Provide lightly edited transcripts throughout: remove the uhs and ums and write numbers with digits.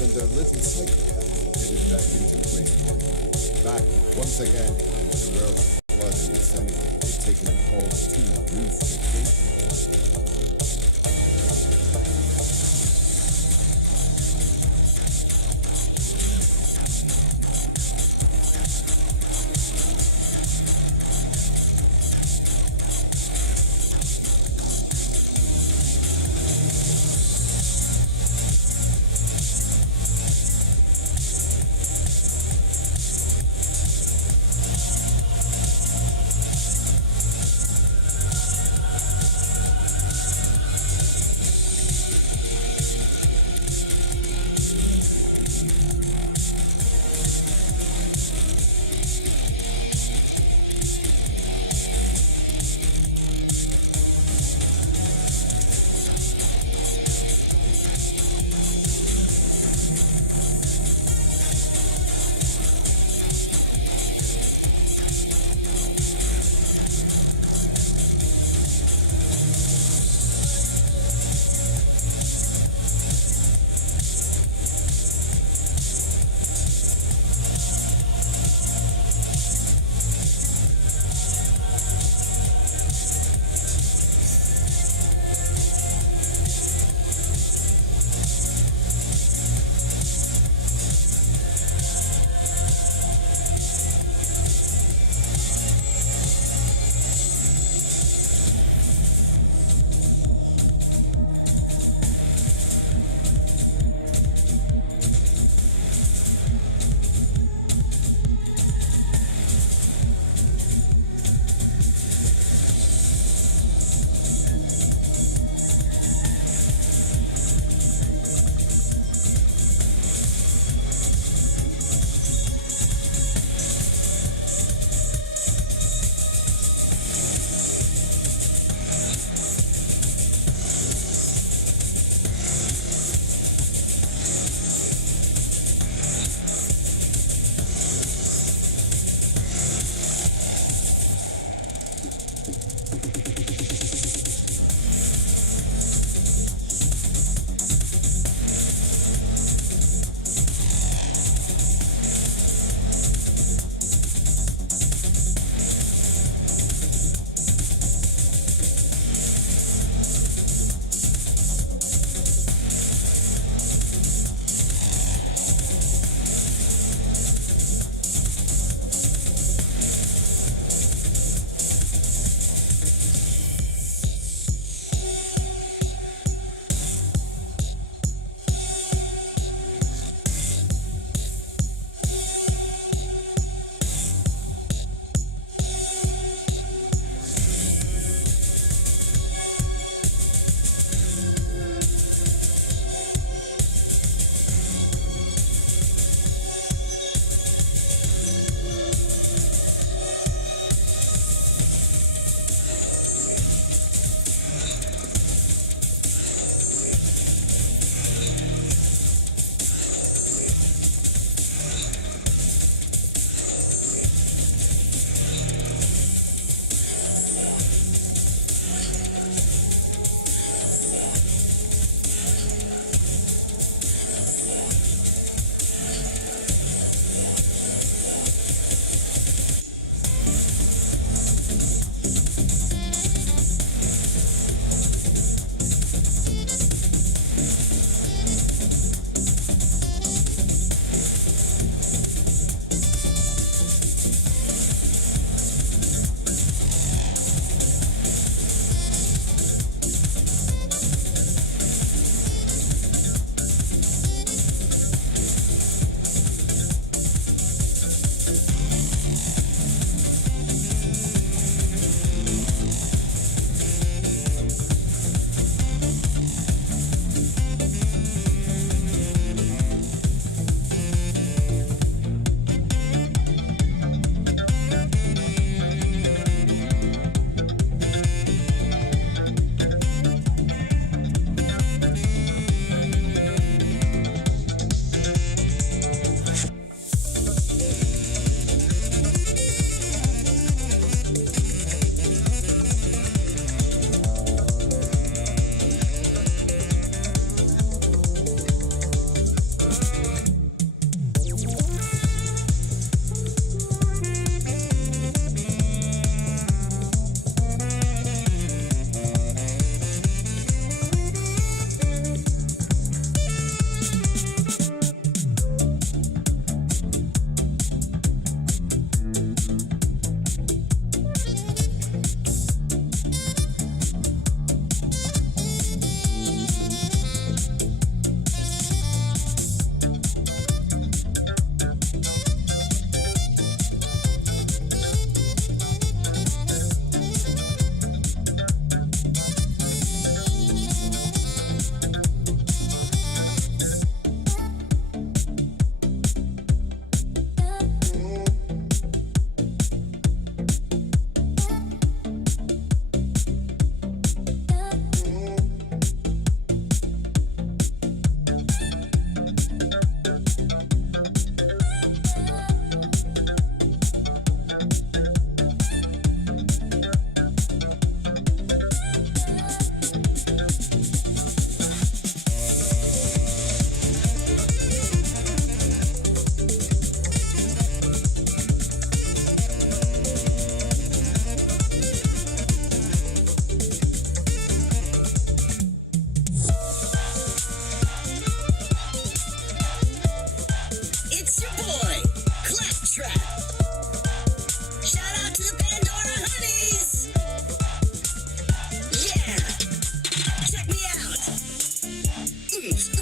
and their little psychopath headed back into play. Back once again in the world of blood and insanity, they've taken an all-too brief vacation.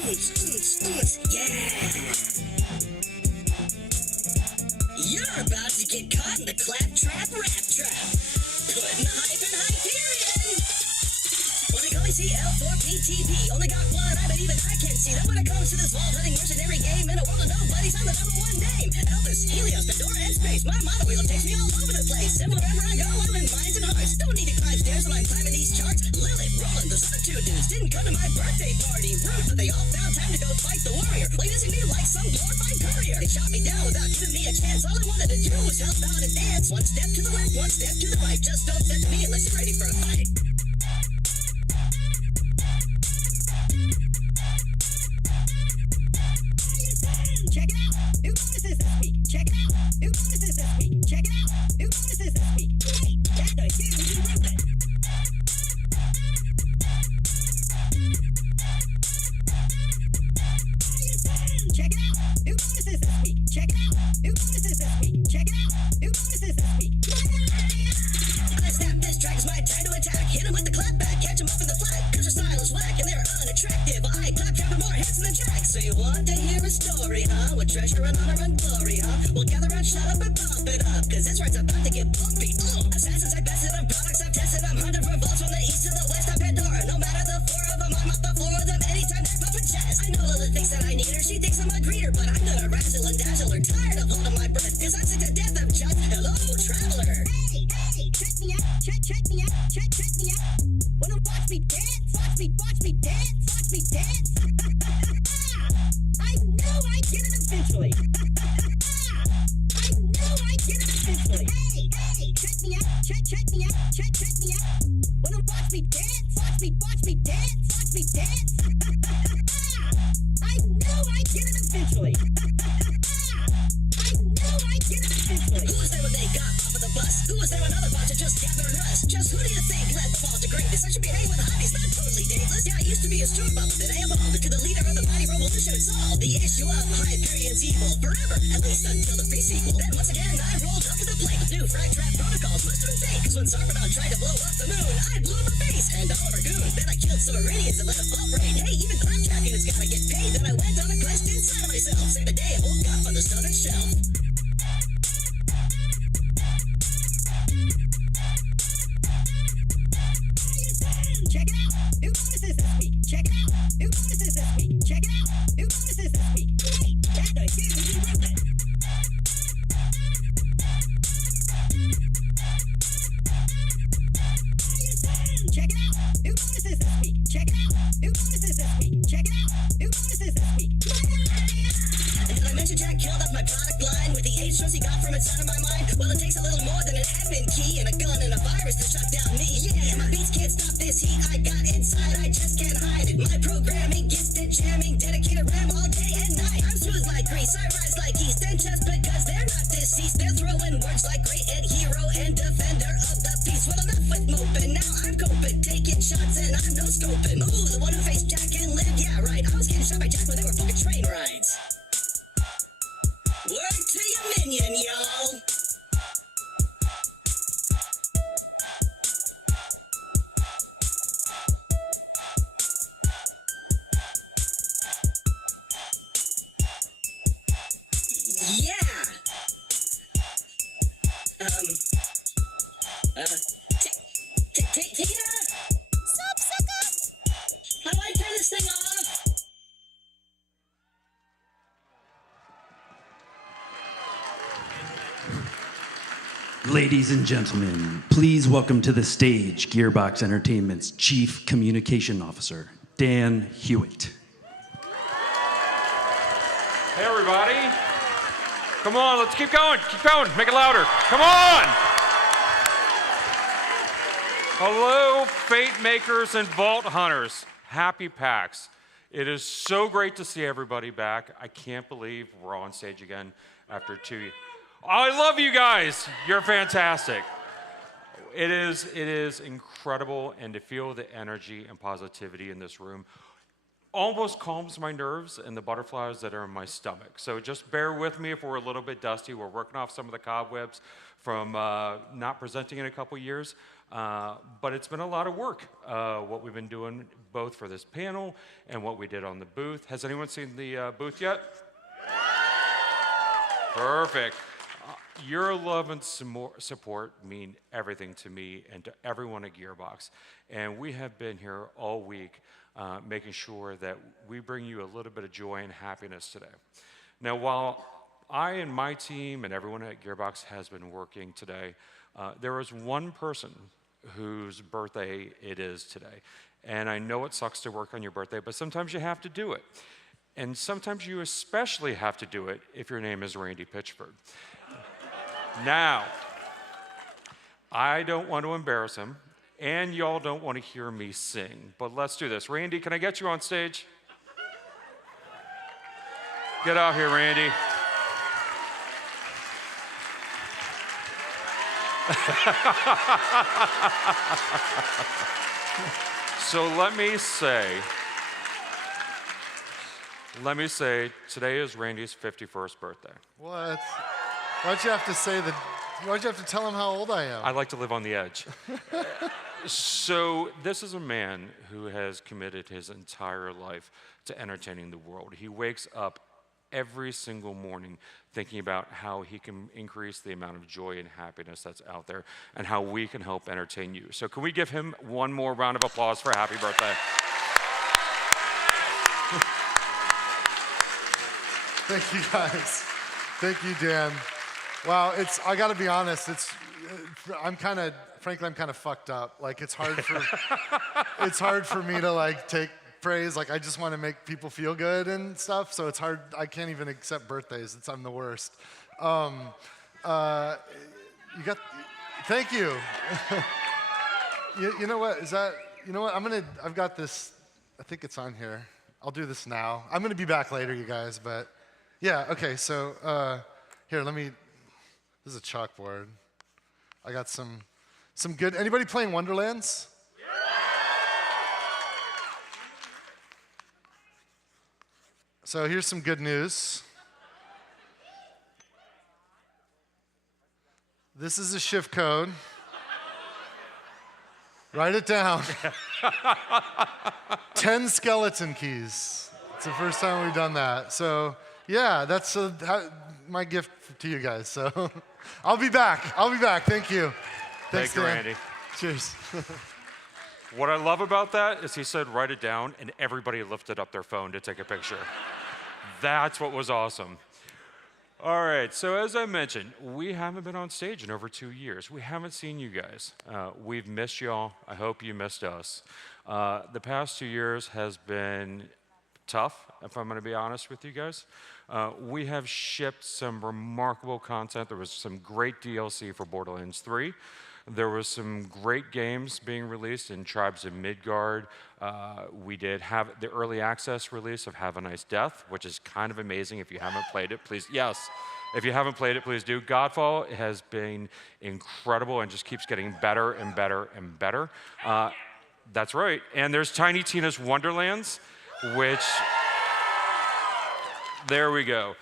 You're about to get caught in the claptrap rap trap. Putting the hype in Hyperion. Well, they call me CL4PTP. Only got one eye, but even I can't see them when it comes to this wall-hunting mercenary game in a world of nobodies. I'm the #1 name. Elvis, Helios, Pandora, and space. My motto wheel takes me all over the place. And wherever I go, I'm in minds and hearts. Don't need to climb stairs when I'm climbing these charts. Lily, Roland, those other two dudes didn't come to my birthday party. Rude, but they all found time to go fight the warrior. Leaving me like some glorified courier. They shot me down without giving me a chance. All I wanted to do was help out and dance. One step to the left, one step to the right. Just don't step to me unless you're ready for a fight. Check it out. New bonuses this week. Check it out. New bonuses this week. Check it out. New bonuses this week. Wait, that's a huge improvement. Check it out. New bonuses this week. Check it out. New bonuses this week. Check it out. New bonuses this week. I snap this track is my time to attack. Hit 'em with the clap back. Catch 'em up in the flat. Cause their style is whack and they're unattractive. I clap trap more hits than Jack. So you want to hear a story, huh? With treasure and honor and glory, huh? Well, gather around, shut up and pump it up. Cause this ride's about to get bumpy. Assassins I bested, I'm products I've tested. I'm hunting for vaults from the east to the west. I'm Pandora. No matter the four of them, I'm off the floor of them anytime they're pumping chest. I know Lilith thinks that I need her. She thinks I'm a greeter, but I'm gonna razzle and dazzle her. Tired of holding my breath. Cause I'm sick to death of just hello, traveler. Hey, check me out. Check me out. Check me out. Wanna watch me dance? Watch me dance. Watch me dance. I know I get it eventually. I know I get it eventually. Hey, check me out. Check me out. Check me out. Wanna watch me dance? Watch me dance. Watch me dance. I know I get it eventually. I know I get it eventually. Who was there when they got off of the bus? Who was there when other bunch of just gathering rust? Just who do you think led the fall to greatness? I should be hanging with hotties, not totally dangerous. Yeah, I used to be a steward puppet, then I evolved into the leader of the mighty revolution. Solve the issue of Hyperion's evil forever, at least until the free sequel. Then once again, I rolled up to the plate with new frag trap protocols. Must have been fake, cause when Sarpedon tried to blow up the moon, I blew up her face and Oliver Goon. Then I killed some Iranians and let a fault rain. Hey, even claptracking has gotta get paid. Then I went on a quest inside of myself. Say the day I woke up on the southern shelf. Check it out. New bonuses this week. Check it out. New bonuses this week. Check it out. New bonuses this week. Wait, that's a huge improvement. Check it out. New bonuses this week. Check it out. New bonuses this week. Check it out. New bonuses this week. Did I mention Jack killed off my product line with the H he got from inside of my mind? Well, it takes a little more than an admin key and a gun and a virus to shut down me. Yeah, my beats can't stop this heat I got inside. I just can't hide it. My programming, gifted jamming, dedicated RAM all day and night. I'm smooth like grease, I rise like yeast, and just because they're not deceased, they're throwing words like great and hero and defender of the peace. Well, enough with moping. Now I'm coping, taking shots and I'm no scoping. Ooh, the one who faced Jack and lived. Yeah, right. I was getting shot by Jack when they were fucking train rides. Word to your minion, y'all. Yeah. Tina? Sup, sucker? How do I turn this thing off? Ladies and gentlemen, please welcome to the stage Gearbox Entertainment's Chief Communication Officer, Dan Hewitt. Hey, everybody. Come on, let's keep going. Keep going. Make it louder. Come on. Hello, Fate Makers and Vault Hunters. Happy PAX. It is so great to see everybody back. I can't believe we're on stage again after 2 years. I love you guys. You're fantastic. It is incredible, and to feel the energy and positivity in this room almost calms my nerves and the butterflies that are in my stomach. So just bear with me if we're a little bit dusty. We're working off some of the cobwebs from not presenting in a couple years. But it's been a lot of work, what we've been doing both for this panel and what we did on the booth. Has anyone seen the booth yet? Perfect. Your love and support mean everything to me and to everyone at Gearbox. And we have been here all week making sure that we bring you a little bit of joy and happiness today. Now, while I and my team and everyone at Gearbox has been working today, there is one person whose birthday it is today. And I know it sucks to work on your birthday, but sometimes you have to do it. And sometimes you especially have to do it if your name is Randy Pitchford. Now, I don't want to embarrass him, and y'all don't want to hear me sing, but let's do this. Randy, can I get you on stage? Get out here, Randy. So let me say, today is Randy's 51st birthday. What? Why'd you have to say that? Why'd you have to tell him how old I am? I like to live on the edge. So this is a man who has committed his entire life to entertaining the world. He wakes up every single morning thinking about how he can increase the amount of joy and happiness that's out there and how we can help entertain you. So can we give him one more round of applause for happy birthday? Thank you, guys. Thank you, Dan. Wow, I gotta be honest, frankly, I'm kind of fucked up. Like, it's hard for me to like take praise. Like, I just want to make people feel good and stuff, so it's hard. I can't even accept birthdays. I'm the worst. Thank you. You know what, I've got this, I think it's on here. I'll do this now. I'm gonna be back later, you guys, but yeah, okay, so here, this is a chalkboard. I got some good, anybody playing Wonderlands? So here's some good news. This is a shift code. Write it down. 10 skeleton keys. It's the first time we've done that. So yeah, that's my gift to you guys. So I'll be back. Thank you. Thanks, Thank you, Dan. Randy. Cheers. What I love about that is he said, write it down, and everybody lifted up their phone to take a picture. That's what was awesome. All right, so as I mentioned, we haven't been on stage in over 2 years. We haven't seen you guys. We've missed y'all. I hope you missed us. The past 2 years has been tough, if I'm going to be honest with you guys. We have shipped some remarkable content. There was some great DLC for Borderlands 3. There was some great games being released in Tribes of Midgard. We did have the early access release of Have a Nice Death, which is kind of amazing. If you haven't played it, please, yes. If you haven't played it, please do. Godfall has been incredible and just keeps getting better and better and better. That's right. And there's Tiny Tina's Wonderlands, which, there we go.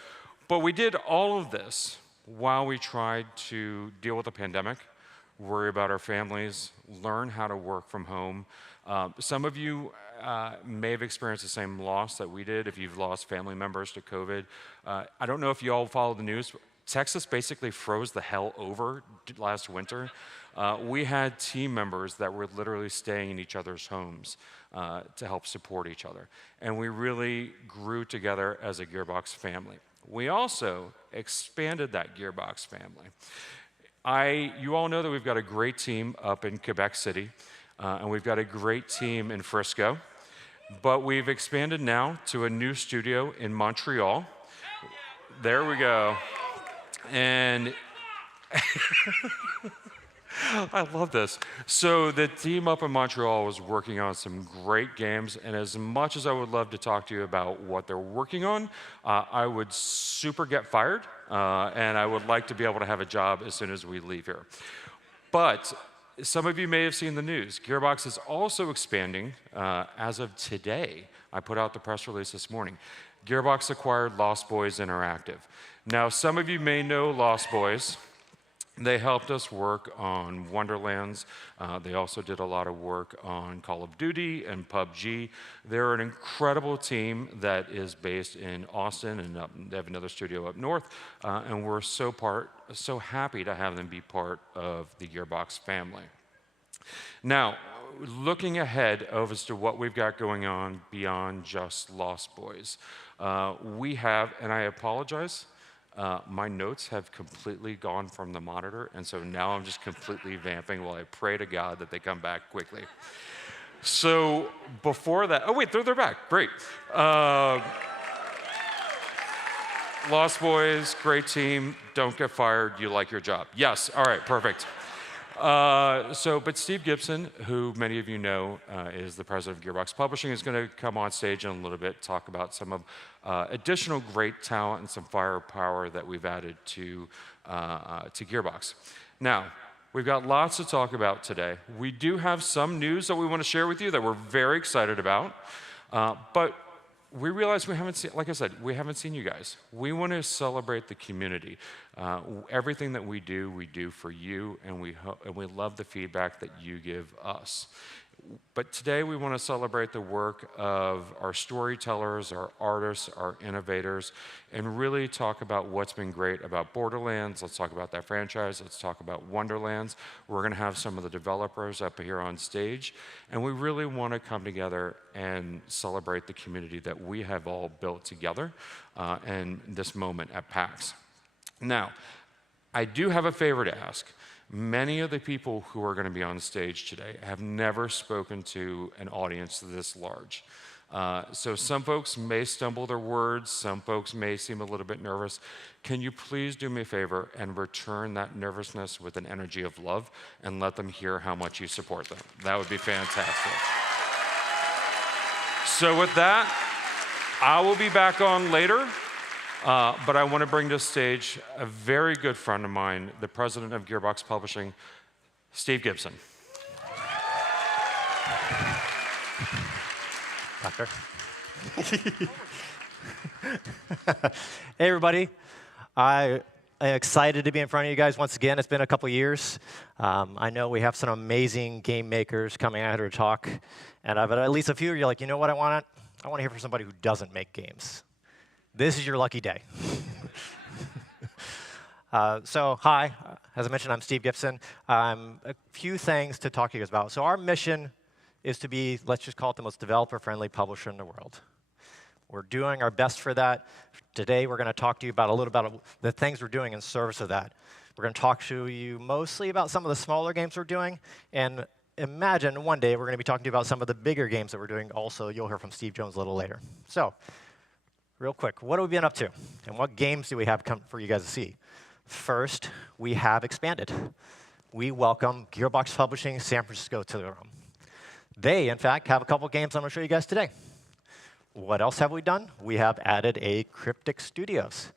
But we did all of this while we tried to deal with the pandemic, worry about our families, learn how to work from home. Some of you may have experienced the same loss that we did if you've lost family members to COVID. I don't know if you all follow the news. Texas basically froze the hell over last winter. We had team members that were literally staying in each other's homes to help support each other. And we really grew together as a Gearbox family. We also expanded that Gearbox family. You all know that we've got a great team up in Quebec City, and we've got a great team in Frisco, but we've expanded now to a new studio in Montreal. There we go. And I love this. So the team up in Montreal was working on some great games, and as much as I would love to talk to you about what they're working on, I would super get fired, and I would like to be able to have a job as soon as we leave here. But some of you may have seen the news. Gearbox is also expanding as of today. I put out the press release this morning. Gearbox acquired Lost Boys Interactive. Now, some of you may know Lost Boys. They helped us work on Wonderlands. They also did a lot of work on Call of Duty and PUBG. They're an incredible team that is based in Austin, and they have another studio up north. And we're so happy to have them be part of the Gearbox family. Now, looking ahead as to what we've got going on beyond just Lost Boys, we have, and I apologize, my notes have completely gone from the monitor, and so now I'm just completely vamping while I pray to God that they come back quickly. So before that, oh wait, they're back, great. Lost Boys, great team, don't get fired, you like your job. Yes, all right, perfect. But Steve Gibson, who many of you know is the president of Gearbox Publishing, is going to come on stage in a little bit, talk about some of additional great talent and some firepower that we've added to Gearbox. Now, we've got lots to talk about today. We do have some news that we want to share with you that we're very excited about, but we realize we haven't seen, like I said, we haven't seen you guys. We want to celebrate the community. Everything that we do for you, and we love the feedback that you give us. But today we want to celebrate the work of our storytellers, our artists, our innovators, and really talk about what's been great about Borderlands. Let's talk about that franchise. Let's talk about Wonderlands. We're going to have some of the developers up here on stage, and we really want to come together and celebrate the community that we have all built together in this moment at PAX. Now, I do have a favor to ask. Many of the people who are going to be on stage today have never spoken to an audience this large. So some folks may stumble their words, some folks may seem a little bit nervous. Can you please do me a favor and return that nervousness with an energy of love and let them hear how much you support them? That would be fantastic. So with that, I will be back on later. But I want to bring to the stage a very good friend of mine, the president of Gearbox Publishing, Steve Gibson. Doctor. Hey, everybody. I am excited to be in front of you guys once again. It's been a couple years. I know we have some amazing game makers coming out here to talk. And I've had at least a few of you are like, you know what I want? I want to hear from somebody who doesn't make games. This is your lucky day. So, hi. As I mentioned, I'm Steve Gibson. A few things to talk to you guys about. So our mission is to be, let's just call it the most developer-friendly publisher in the world. We're doing our best for that. Today, we're going to talk to you about a little about the things we're doing in service of that. We're going to talk to you mostly about some of the smaller games we're doing, and imagine one day we're going to be talking to you about some of the bigger games that we're doing also. You'll hear from Steve Jones a little later. So, real quick, what have we been up to? And what games do we have come for you guys to see? First, we have expanded. We welcome Gearbox Publishing San Francisco to the room. They, in fact, have a couple games I'm going to show you guys today. What else have we done? We have added a Cryptic Studios.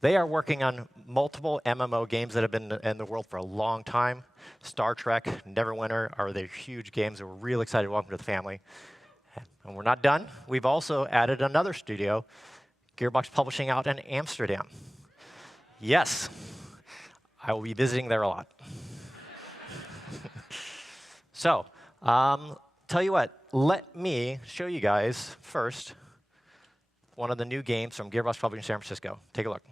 They are working on multiple MMO games that have been in the world for a long time. Star Trek, Neverwinter are their huge games that we're really excited to welcome to the family. And we're not done. We've also added another studio, Gearbox Publishing out in Amsterdam. Yes, I will be visiting there a lot. So, tell you what, let me show you guys first one of the new games from Gearbox Publishing San Francisco. Take a look.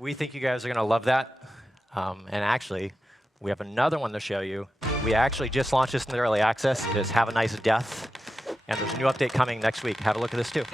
We think you guys are going to love that. And actually, we have another one to show you. We actually just launched this in the early access. It is Have a Nice Death. And there's a new update coming next week. Have a look at this, too.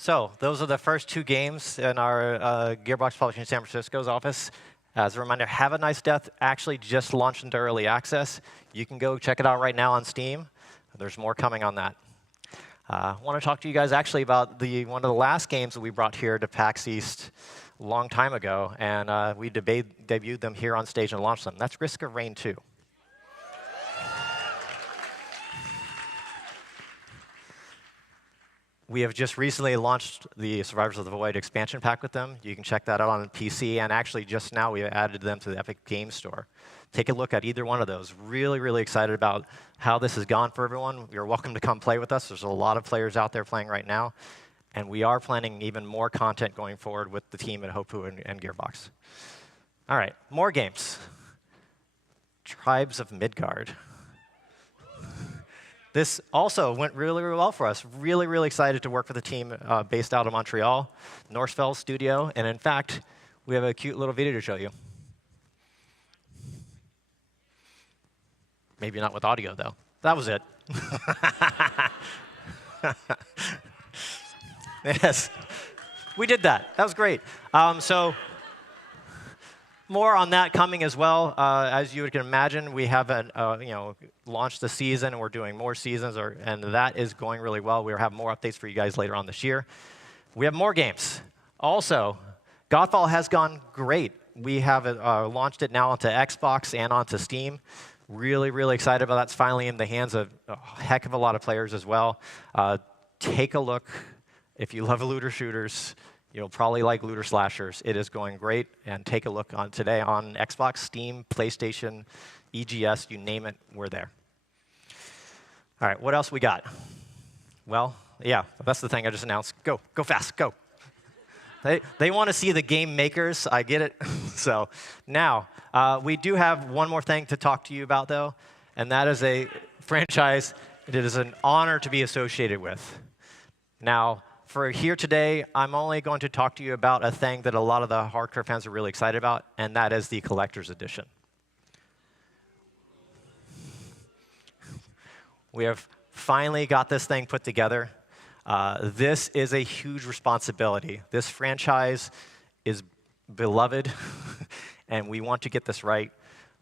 So those are the first 2 games in our Gearbox Publishing San Francisco's office. As a reminder, Have a Nice Death actually just launched into early access. You can go check it out right now on Steam. There's more coming on that. I want to talk to you guys actually about one of the last games that we brought here to PAX East a long time ago, and we debuted them here on stage and launched them. That's Risk of Rain 2. We have just recently launched the Survivors of the Void expansion pack with them. You can check that out on PC, and actually just now we added them to the Epic Games Store. Take a look at either one of those. Really, really excited about how this has gone for everyone. You're welcome to come play with us. There's a lot of players out there playing right now, and we are planning even more content going forward with the team at Hopu and Gearbox. All right, more games. Tribes of Midgard. This also went really, really well for us. Really, really excited to work with a team based out of Montreal, Norsefell Studio. And in fact, we have a cute little video to show you. Maybe not with audio, though. That was it. Yes, we did that. That was great. So more on that coming as well. As you can imagine, we have launched the season, and we're doing more seasons, and that is going really well. We'll have more updates for you guys later on this year. We have more games. Also, Godfall has gone great. We have launched it now onto Xbox and onto Steam. Really, really excited about that. It's finally in the hands of a heck of a lot of players as well. Take a look. If you love looter shooters, you'll probably like looter slashers. It is going great. And take a look on today on Xbox, Steam, PlayStation, EGS, you name it, we're there. All right, what else we got? Well, yeah, that's the thing I just announced. Go fast, go. They want to see the game makers. I get it. So now, we do have one more thing to talk to you about, though, and that is a franchise it is an honor to be associated with. Now, for here today, I'm only going to talk to you about a thing that a lot of the hardcore fans are really excited about, and that is the Collector's Edition. We have finally got this thing put together. This is a huge responsibility. This franchise is beloved, and we want to get this right.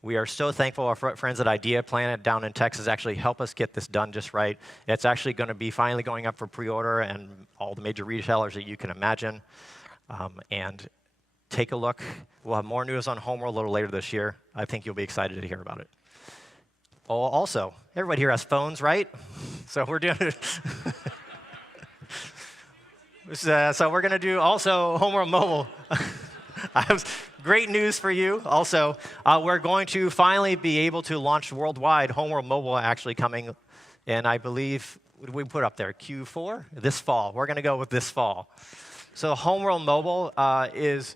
We are so thankful our friends at Idea Planet down in Texas actually help us get this done just right. It's actually going to be finally going up for pre-order and all the major retailers that you can imagine. And take a look. We'll have more news on Homeworld a little later this year. I think you'll be excited to hear about it. Oh, also, everybody here has phones, right? So we're doing it. So we're going to do also Homeworld Mobile. I have great news for you. Also, we're going to finally be able to launch worldwide. Homeworld Mobile actually coming in, I believe, what did we put up there? Q4? This fall. We're going to go with this fall. So Homeworld Mobile is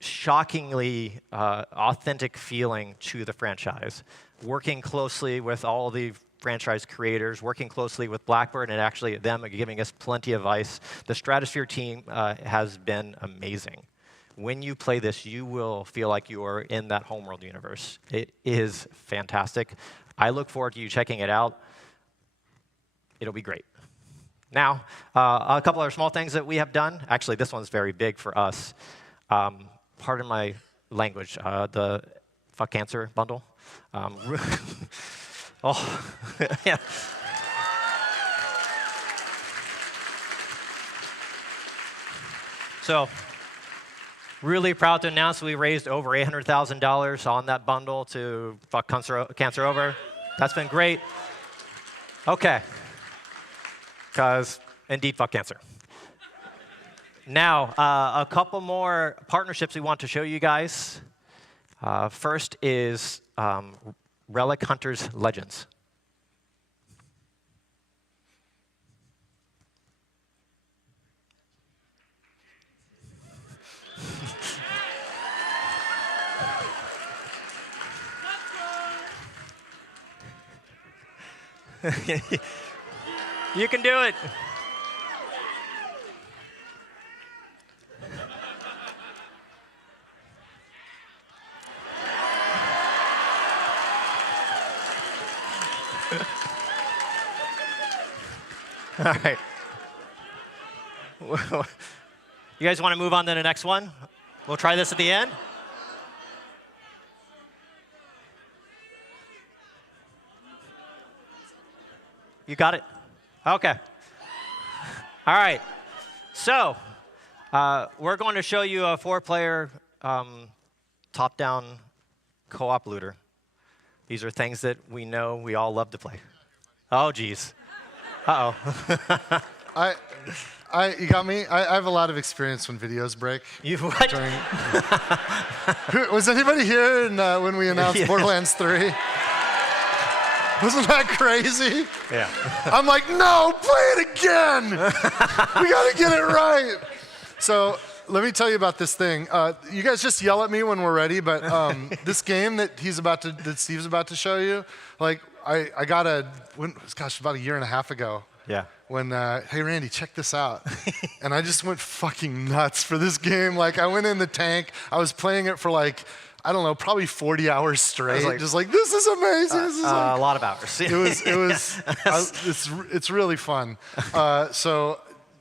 shockingly authentic feeling to the franchise. Working closely with all the franchise creators, working closely with Blackbird, and actually them giving us plenty of advice. The Stratosphere team has been amazing. When you play this, you will feel like you are in that Homeworld universe. It is fantastic. I look forward to you checking it out. It'll be great. Now, a couple other small things that we have done. Actually, this one's very big for us. Pardon my language. The Fuck Cancer bundle. Oh, yeah. So, really proud to announce we raised over $800,000 on that bundle to fuck cancer over. That's been great. Okay. Because, indeed, fuck cancer. Now, a couple more partnerships we want to show you guys. First is Relic Hunters Legends. You can do it. All right. You guys want to move on to the next one? We'll try this at the end. You got it? Okay. All right. So we're going to show you a 4-player top-down co-op looter. These are things that we know we all love to play. Oh, geez. Uh-oh. You got me? I have a lot of experience when videos break. You what? Was anybody here when we announced Borderlands 3? Wasn't that crazy? Yeah. I'm like, no, play it again. We got to get it right. So let me tell you about this thing. You guys just yell at me when we're ready, but this game that Steve's about to show you, like I got about a year and a half ago. Yeah. When, hey, Randy, check this out. And I just went fucking nuts for this game. Like, I went in the tank. I was playing it for, like, I don't know, probably 40 hours straight. Just like, this is amazing. This is a lot of hours. It's really fun. So,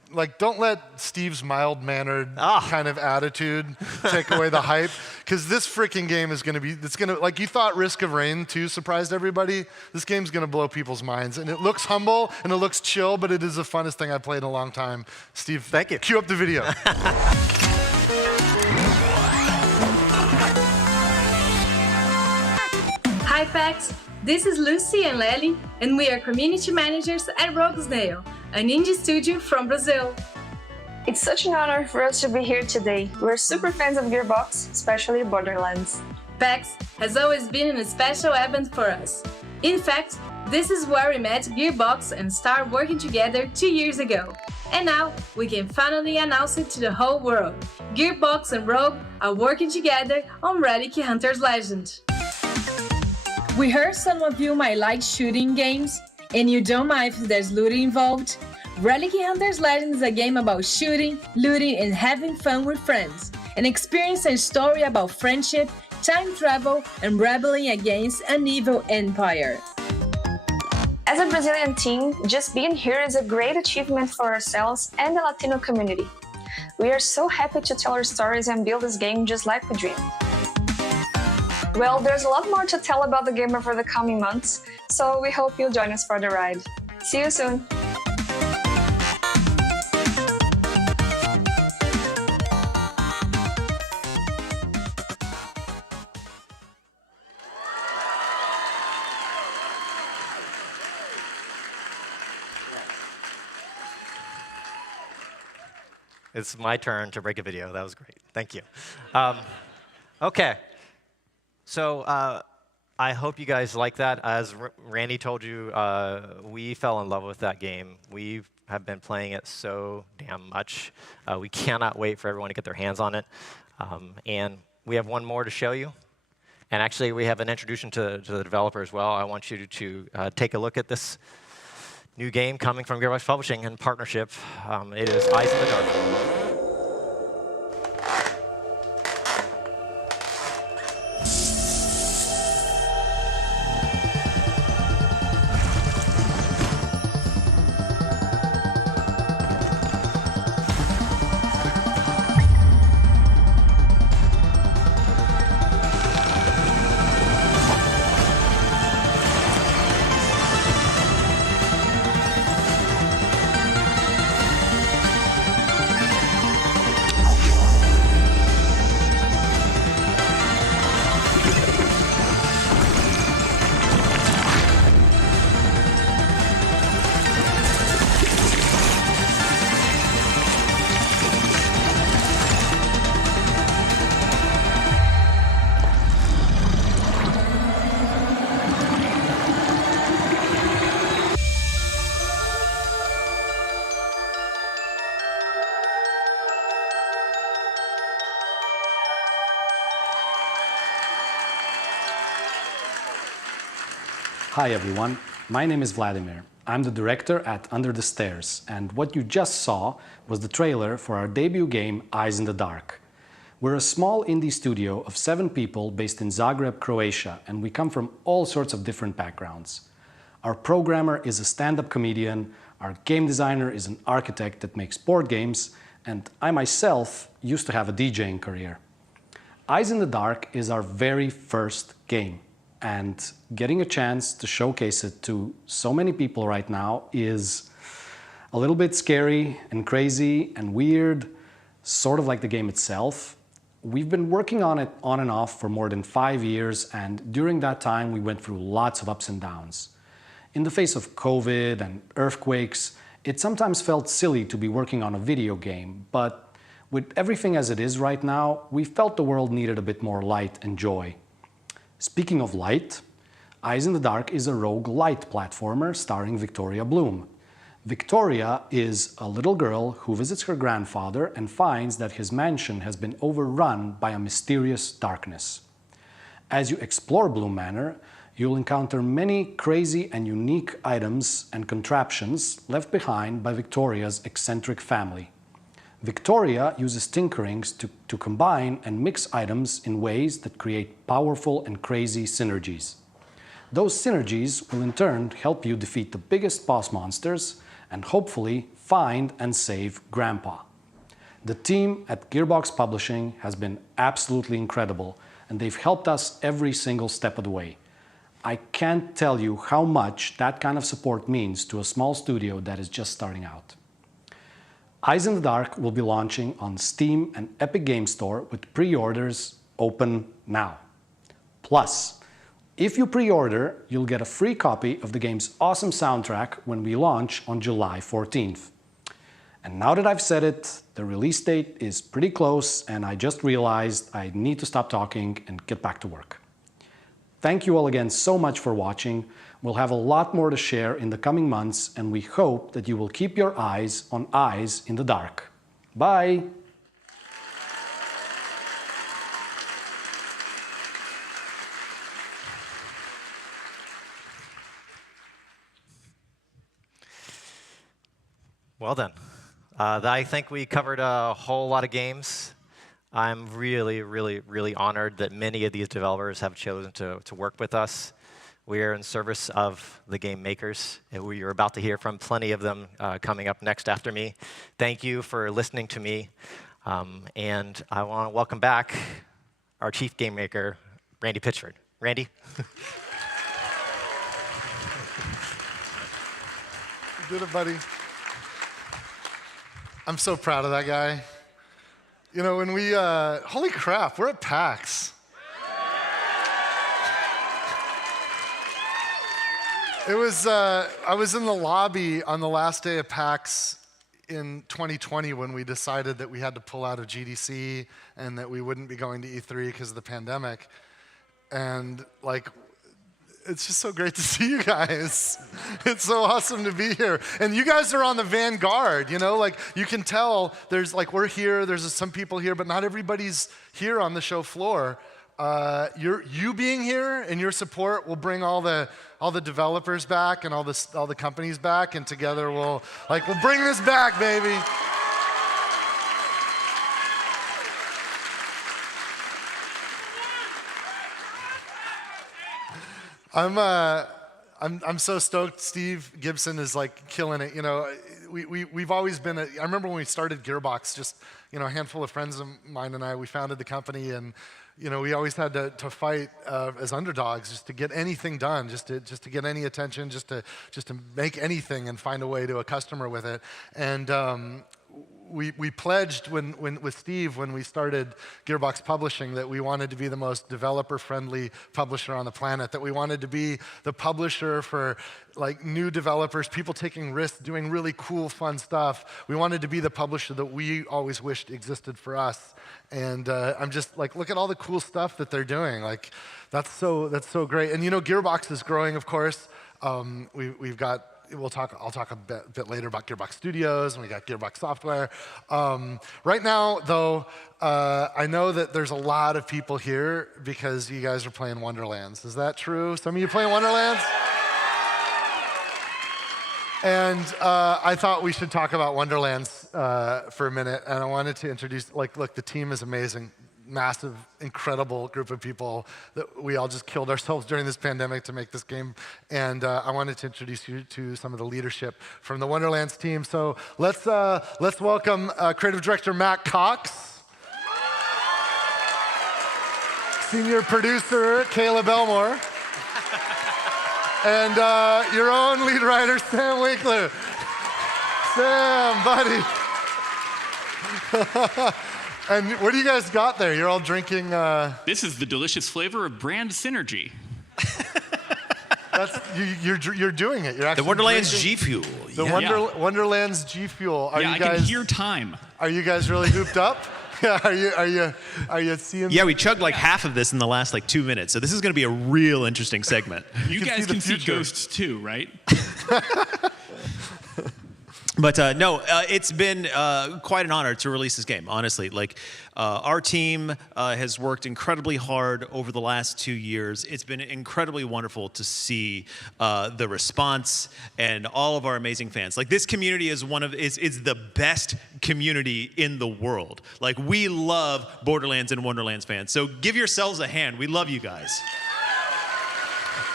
like, don't let Steve's mild-mannered kind of attitude take away the hype, because this freaking game is like, you thought Risk of Rain 2 surprised everybody. This game's gonna blow people's minds, and it looks humble and it looks chill, but it is the funnest thing I've played in a long time. Steve, thank you. Cue up the video. Hi PAX, this is Lucy and Lely, and we are community managers at Rogue Snail, an indie studio from Brazil. It's such an honor for us to be here today. We're super fans of Gearbox, especially Borderlands. PAX has always been a special event for us. In fact, this is where we met Gearbox and started working together 2 years ago. And now we can finally announce it to the whole world. Gearbox and Rogue are working together on Relic Hunters Legend. We heard some of you might like shooting games, and you don't mind if there's looting involved. Relic Hunters Legend is a game about shooting, looting, and having fun with friends. An experience and story about friendship, time travel, and rebelling against an evil empire. As a Brazilian team, just being here is a great achievement for ourselves and the Latino community. We are so happy to tell our stories and build this game just like we dreamed. Well, there's a lot more to tell about the game over the coming months, so we hope you'll join us for the ride. See you soon! It's my turn to break a video. That was great. Thank you. Okay. So I hope you guys like that. As Randy told you, we fell in love with that game. We have been playing it so damn much. We cannot wait for everyone to get their hands on it. And we have one more to show you. And actually, we have an introduction to the developer as well. I want you to take a look at this new game coming from Gearbox Publishing in partnership. It is Eyes in the Dark. Hi everyone, my name is Vladimir. I'm the director at Under the Stairs, and what you just saw was the trailer for our debut game, Eyes in the Dark. We're a small indie studio of 7 people based in Zagreb, Croatia, and we come from all sorts of different backgrounds. Our programmer is a stand-up comedian, our game designer is an architect that makes board games, and I myself used to have a DJing career. Eyes in the Dark is our very first game. And getting a chance to showcase it to so many people right now is a little bit scary and crazy and weird, sort of like the game itself. We've been working on it on and off for more than 5 years, and during that time we went through lots of ups and downs. In the face of COVID and earthquakes, it sometimes felt silly to be working on a video game, but with everything as it is right now, we felt the world needed a bit more light and joy. Speaking of light, Eyes in the Dark is a rogue-lite platformer starring Victoria Bloom. Victoria is a little girl who visits her grandfather and finds that his mansion has been overrun by a mysterious darkness. As you explore Bloom Manor, you'll encounter many crazy and unique items and contraptions left behind by Victoria's eccentric family. Victoria uses tinkerings to combine and mix items in ways that create powerful and crazy synergies. Those synergies will in turn help you defeat the biggest boss monsters and hopefully find and save Grandpa. The team at Gearbox Publishing has been absolutely incredible, and they've helped us every single step of the way. I can't tell you how much that kind of support means to a small studio that is just starting out. Eyes in the Dark will be launching on Steam and Epic Games Store with pre-orders open now. Plus, if you pre-order, you'll get a free copy of the game's awesome soundtrack when we launch on July 14th. And now that I've said it, the release date is pretty close, and I just realized I need to stop talking and get back to work. Thank you all again so much for watching. We'll have a lot more to share in the coming months, and we hope that you will keep your eyes on Eyes in the Dark. Bye! Well then, I think we covered a whole lot of games. I'm really, really, really honored that many of these developers have chosen to work with us. We are in service of the game makers, and we are about to hear from plenty of them coming up next after me. Thank you for listening to me, and I want to welcome back our chief game maker, Randy Pitchford. Randy? You did it, buddy. I'm so proud of that guy. You know, when we, holy crap, we're at PAX. It was, I was in the lobby on the last day of PAX in 2020 when we decided that we had to pull out of GDC and that we wouldn't be going to E3 because of the pandemic. And like, It's just so great to see you guys. It's so awesome to be here. And you guys are on the vanguard, you know? Like, you can tell there's, like, we're here, there's some people here, but not everybody's here on the show floor. You being here and your support will bring all the developers back and all the companies back, and together we'll bring this back, baby. I'm so stoked. Steve Gibson is like killing it. You know, we've always been. I remember when we started Gearbox, just, you know, a handful of friends of mine and I, we founded the company, and, you know, we always had to fight as underdogs just to get anything done, just to get any attention, just to make anything and find a way to a customer with it. And we pledged with Steve when we started Gearbox Publishing that we wanted to be the most developer-friendly publisher on the planet, that we wanted to be the publisher for like new developers, people taking risks, doing really cool, fun stuff. We wanted to be the publisher that we always wished existed for us. And I'm just like, look at all the cool stuff that they're doing. Like, that's so great. And you know, Gearbox is growing, of course. We've got. I'll talk a bit later about Gearbox Studios, and we got Gearbox Software. Right now, though, I know that there's a lot of people here because you guys are playing Wonderlands. Is that true? Some of you playing Wonderlands? And I thought we should talk about Wonderlands for a minute, and I wanted to introduce, look, the team is amazing. Massive, incredible group of people that we all just killed ourselves during this pandemic to make this game. And I wanted to introduce you to some of the leadership from the Wonderlands team. So let's welcome creative director Matt Cox, senior producer Caleb Elmore, and your own lead writer Sam Winkler. Sam, buddy. And what do you guys got there? You're all drinking. This is the delicious flavor of brand synergy. You're doing it. You're actually the Wonderlands G Fuel. The Wonderlands G Fuel. I can hear time. Are you guys really hooped up? Yeah. Are you seeing? Yeah, we chugged like half of this in the last 2 minutes, so this is going to be a real interesting segment. You guys can see ghosts too, right? But no, it's been quite an honor to release this game, honestly. Like, our team has worked incredibly hard over the last 2 years. It's been incredibly wonderful to see the response and all of our amazing fans. Like, this community is is the best community in the world. Like, we love Borderlands and Wonderlands fans. So give yourselves a hand. We love you guys.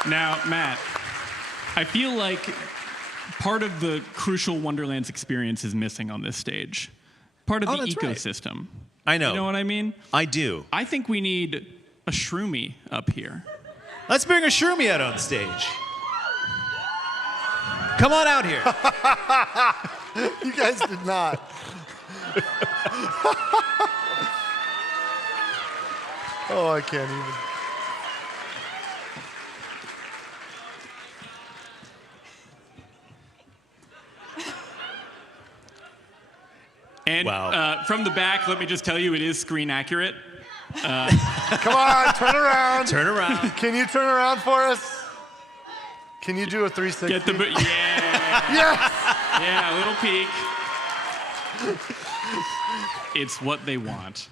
Now, Matt, I feel like part of the crucial Wonderlands experience is missing on this stage. Part of the ecosystem. Right. I know. You know what I mean? I do. I think we need a shroomy up here. Let's bring a shroomy out on stage. Come on out here. You guys did not. Oh, I can't even. And from the back, let me just tell you, it is screen accurate. Come on, turn around. Turn around. Can you turn around for us? Can you do a 360? Get the yeah. Yes. Yeah, a little peek. It's what they want.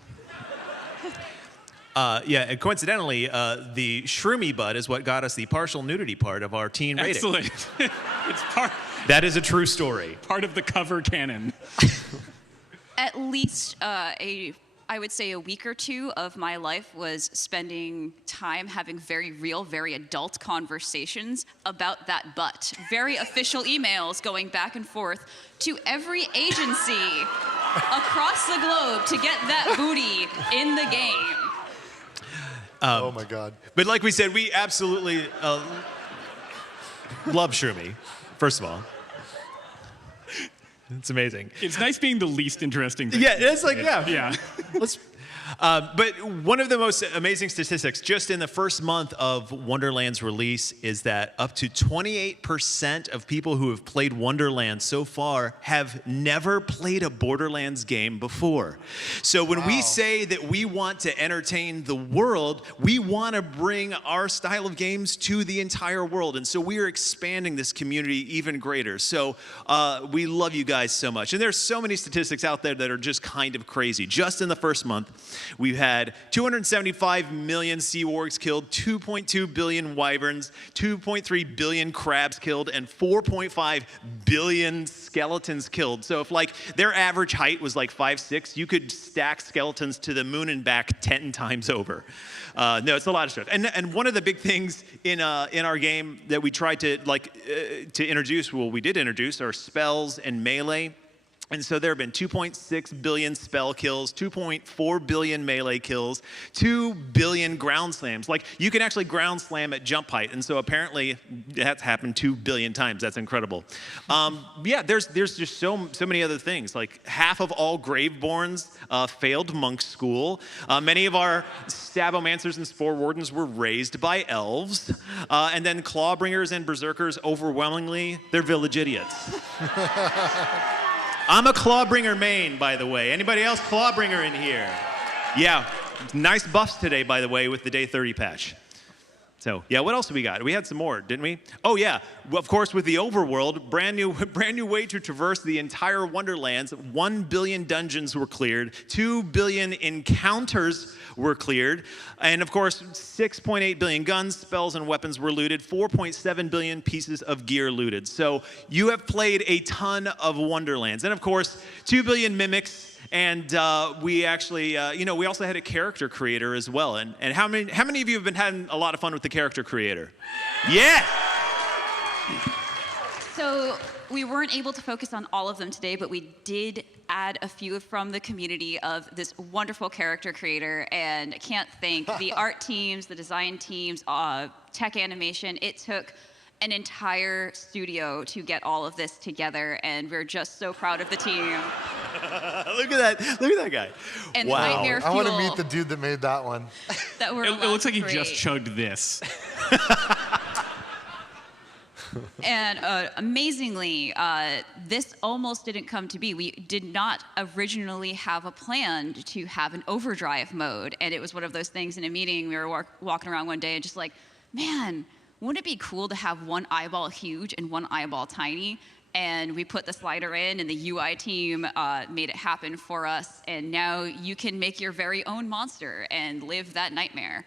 Yeah, and coincidentally, the shroomy butt is what got us the partial nudity part of our teen rating. Excellent. It's part. That is a true story. Part of the cover canon. At least I would say a week or two of my life was spending time having very real, very adult conversations about that butt. Very official emails going back and forth to every agency across the globe to get that booty in the game. Oh my God. But like we said, we absolutely love Shroomy, first of all. It's amazing. It's nice being the least interesting thing. Yeah, it's like, yeah. Let's. But one of the most amazing statistics just in the first month of Wonderland's release is that up to 28% of people who have played Wonderland so far have never played a Borderlands game before. So when we say that we want to entertain the world, we want to bring our style of games to the entire world. And so we are expanding this community even greater. So we love you guys so much. And there's so many statistics out there that are just kind of crazy. Just in the first month, we've had 275 million sea wargs killed, 2.2 billion wyverns, 2.3 billion crabs killed, and 4.5 billion skeletons killed. So if like their average height was like 5'6", you could stack skeletons to the moon and back 10 times over. No, it's a lot of stuff. And one of the big things in our game that we tried to to introduce, well, we did introduce, are spells and melee. And so there have been 2.6 billion spell kills, 2.4 billion melee kills, 2 billion ground slams. Like, you can actually ground slam at jump height. And so apparently that's happened 2 billion times. That's incredible. Yeah, there's just so many other things. Like, half of all Graveborns failed monk school. Many of our Stabomancers and Spore Wardens were raised by elves. And then Clawbringers and Berserkers, overwhelmingly, they're village idiots. I'm a Clawbringer main, by the way. Anybody else Clawbringer in here? Yeah, nice buffs today, by the way, with the Day 30 patch. So, yeah, what else do we got? We had some more, didn't we? Oh, yeah, of course, with the Overworld, brand new way to traverse the entire Wonderlands. 1 billion dungeons were cleared. 2 billion encounters were cleared. And, of course, 6.8 billion guns, spells, and weapons were looted. 4.7 billion pieces of gear looted. So you have played a ton of Wonderlands. And, of course, 2 billion mimics. And we actually, we also had a character creator as well. And how many of you have been having a lot of fun with the character creator? Yeah! So we weren't able to focus on all of them today, but we did add a few from the community of this wonderful character creator. And I can't thank the art teams, the design teams, tech animation. It took an entire studio to get all of this together, and we're just so proud of the team. Look at that guy. And wow. Nightmare Fuel, I want to meet the dude that made that one. That were it looks like he great. just chugged this. And amazingly, this almost didn't come to be. We did not originally have a plan to have an overdrive mode, and it was one of those things in a meeting. We were walking around one day and just like, man, wouldn't it be cool to have one eyeball huge and one eyeball tiny? And we put the slider in, and the UI team made it happen for us. And now you can make your very own monster and live that nightmare.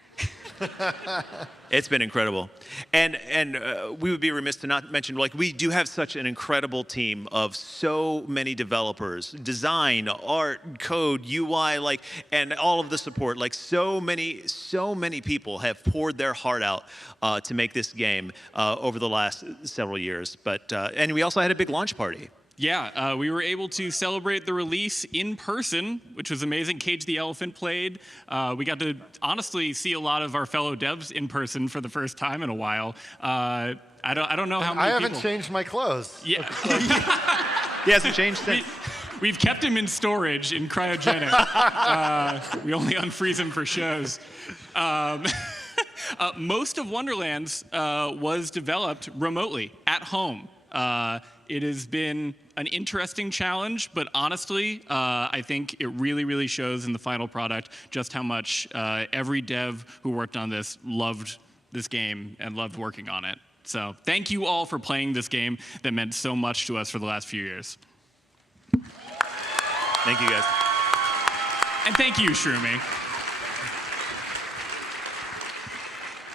It's been incredible. And we would be remiss to not mention, like, we do have such an incredible team of so many developers, design, art, code, UI, and all of the support. Like, so many people have poured their heart out to make this game over the last several years. But and we also had a big launch party. Yeah, we were able to celebrate the release in person, which was amazing. Cage the Elephant played. We got to honestly see a lot of our fellow devs in person for the first time in a while. I don't know how many I people... haven't changed my clothes. Yeah. He hasn't changed since. We've kept him in storage in cryogenic. We only unfreeze him for shows. Most of Wonderlands was developed remotely, at home. It has been an interesting challenge, but honestly, I think it really, really shows in the final product just how much every dev who worked on this loved this game and loved working on it. So thank you all for playing this game that meant so much to us for the last few years. Thank you, guys. And thank you, Shroomy.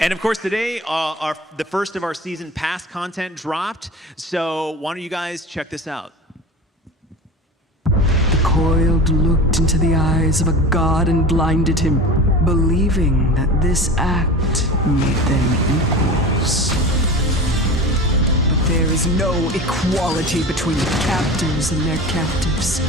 And of course, today, the first of our season pass content dropped. So why don't you guys check this out? The coiled looked into the eyes of a god and blinded him, believing that this act made them equals. But there is no equality between captors and their captives.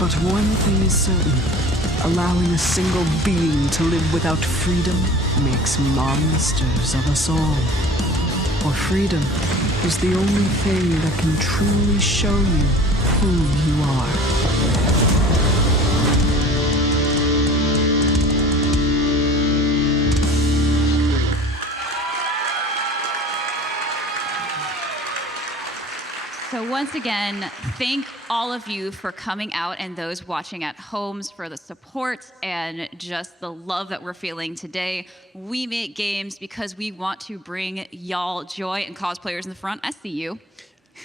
But one thing is certain. Allowing a single being to live without freedom makes monsters of us all. For freedom is the only thing that can truly show you who you are. So once again, thank all of you for coming out and those watching at homes for the support and just the love that we're feeling today. We make games because we want to bring y'all joy and cosplayers in the front. I see you.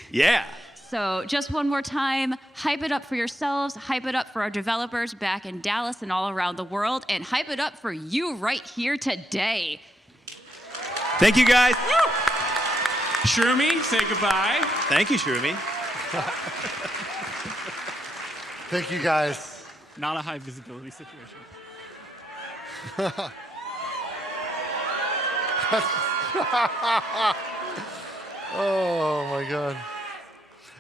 Yeah. So just one more time, hype it up for yourselves, hype it up for our developers back in Dallas and all around the world, and hype it up for you right here today. Thank you, guys. Shroomy, say goodbye. Thank you, Shroomy. Thank you, guys. Not a high visibility situation. Oh my God.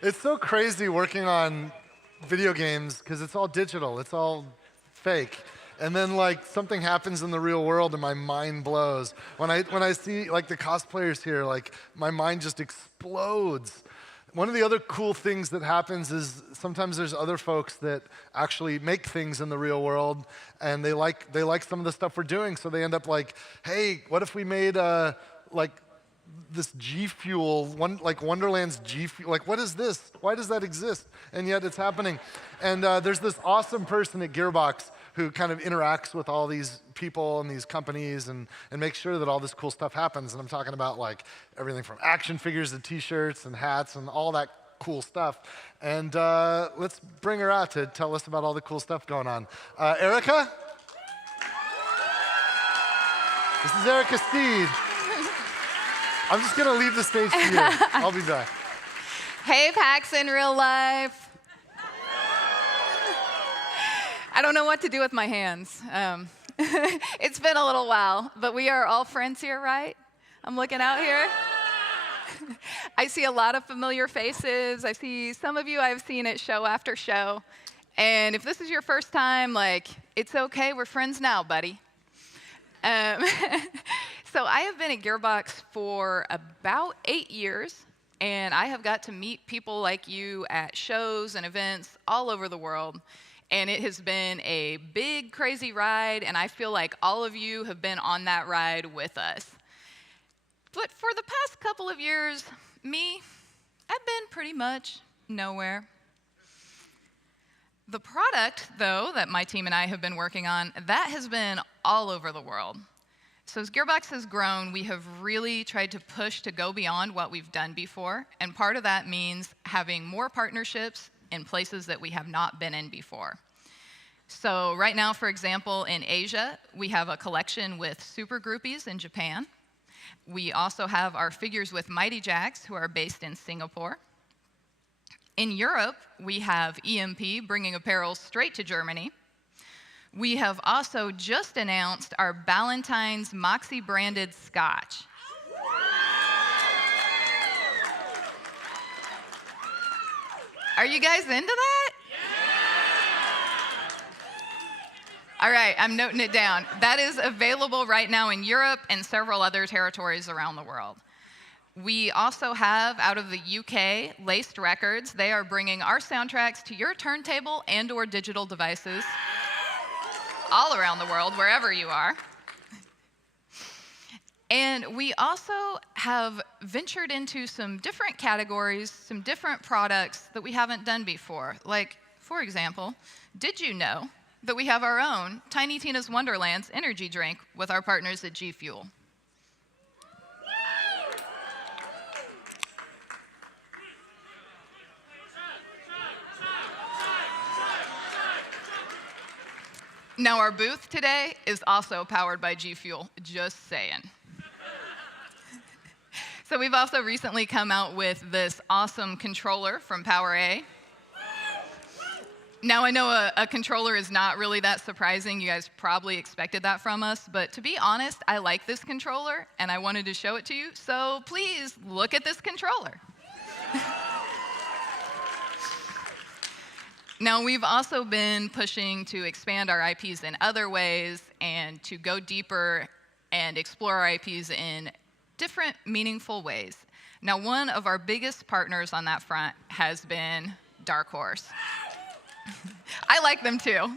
It's so crazy working on video games because it's all digital, it's all fake. And then like something happens in the real world and my mind blows. When I see like the cosplayers here, like my mind just explodes. One of the other cool things that happens is sometimes there's other folks that actually make things in the real world and they like some of the stuff we're doing, so they end up like, hey, what if we made like this G Fuel, like Wonderland's G Fuel, like what is this? Why does that exist? And yet it's happening. And there's this awesome person at Gearbox who kind of interacts with all these people and these companies and makes sure that all this cool stuff happens. And I'm talking about like everything from action figures to t-shirts and hats and all that cool stuff. And let's bring her out to tell us about all the cool stuff going on. Erica? This is Erica Steed. I'm just gonna leave the stage to you. I'll be back. Hey, PAX in real life. I don't know what to do with my hands. It's been a little while, but we are all friends here, right? I'm looking out here. I see a lot of familiar faces. I see some of you I've seen at show after show. And if this is your first time, like, it's okay, we're friends now, buddy. So I have been at Gearbox for about 8 years, and I have got to meet people like you at shows and events all over the world. And it has been a big, crazy ride, and I feel like all of you have been on that ride with us. But for the past couple of years, I've been pretty much nowhere. The product, though, that my team and I have been working on, that has been all over the world. So as Gearbox has grown, we have really tried to push to go beyond what we've done before, and part of that means having more partnerships in places that we have not been in before. So right now, for example, in Asia, we have a collection with Super Groupies in Japan. We also have our figures with Mighty Jacks, who are based in Singapore. In Europe, we have EMP bringing apparel straight to Germany. We have also just announced our Ballantine's Moxie branded scotch. Are you guys into that? Yeah! All right, I'm noting it down. That is available right now in Europe and several other territories around the world. We also have, out of the UK, Laced Records. They are bringing our soundtracks to your turntable and/or digital devices all around the world, wherever you are. And we also have ventured into some different categories, some different products that we haven't done before. Like, for example, did you know that we have our own Tiny Tina's Wonderlands energy drink with our partners at G Fuel? Now, our booth today is also powered by G Fuel, just saying. So we've also recently come out with this awesome controller from PowerA. Now, I know a controller is not really that surprising. You guys probably expected that from us. But to be honest, I like this controller, and I wanted to show it to you. So please look at this controller. Now, we've also been pushing to expand our IPs in other ways and to go deeper and explore our IPs in different, meaningful ways. Now, one of our biggest partners on that front has been Dark Horse. I like them too.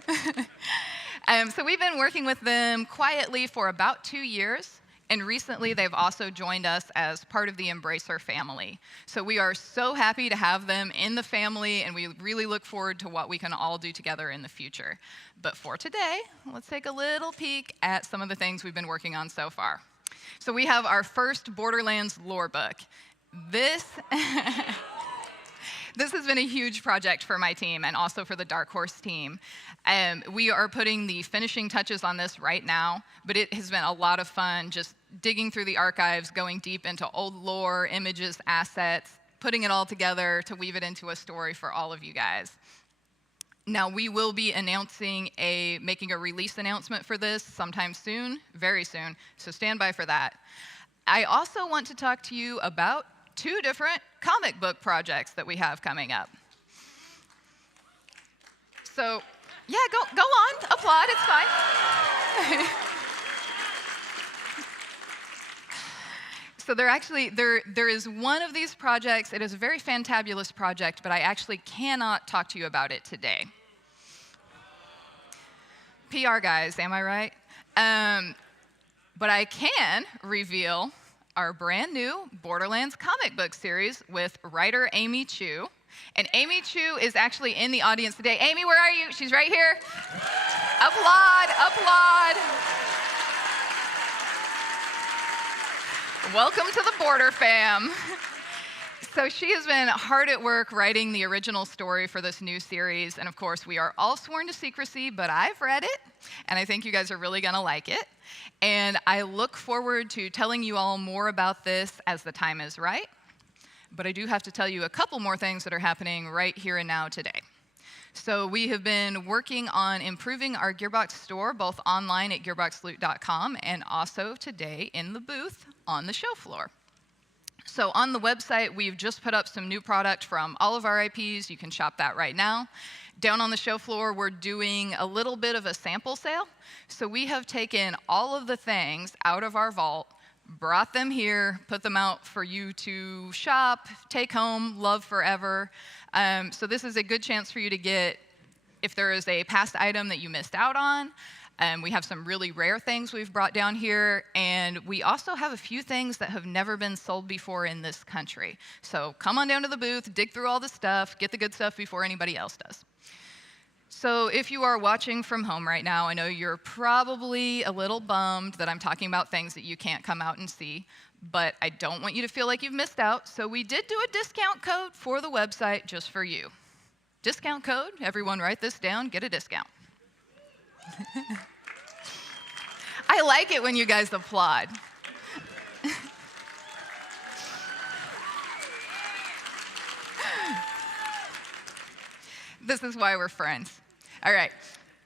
So we've been working with them quietly for about 2 years, and recently they've also joined us as part of the Embracer family. So we are so happy to have them in the family, and we really look forward to what we can all do together in the future. But for today, let's take a little peek at some of the things we've been working on so far. So we have our first Borderlands lore book. This has been a huge project for my team and also for the Dark Horse team. We are putting the finishing touches on this right now, but it has been a lot of fun just digging through the archives, going deep into old lore, images, assets, putting it all together to weave it into a story for all of you guys. Now, we will be making a release announcement for this sometime soon, very soon, so stand by for that. I also want to talk to you about 2 different comic book projects that we have coming up. So, yeah, go on, applaud, it's fine. So there is one of these projects. It is a very fantabulous project, but I actually cannot talk to you about it today. PR guys, am I right? But I can reveal our brand new Borderlands comic book series with writer Amy Chu. And Amy Chu is actually in the audience today. Amy, where are you? She's right here. Applaud, applaud. Welcome to the Border fam. So she has been hard at work writing the original story for this new series. And of course, we are all sworn to secrecy, but I've read it, and I think you guys are really gonna like it. And I look forward to telling you all more about this as the time is right. But I do have to tell you a couple more things that are happening right here and now today. So we have been working on improving our Gearbox store, both online at gearboxloot.com and also today in the booth on the show floor. So on the website, we've just put up some new product from all of our IPs. You can shop that right now. Down on the show floor, we're doing a little bit of a sample sale. So we have taken all of the things out of our vault, brought them here, put them out for you to shop, take home, love forever. So this is a good chance for you to get, if there is a past item that you missed out on. We have some really rare things we've brought down here, and we also have a few things that have never been sold before in this country. So come on down to the booth, dig through all the stuff, get the good stuff before anybody else does. So if you are watching from home right now, I know you're probably a little bummed that I'm talking about things that you can't come out and see, but I don't want you to feel like you've missed out. So we did do a discount code for the website just for you. Discount code, everyone write this down, get a discount. I like it when you guys applaud. This is why we're friends. All right,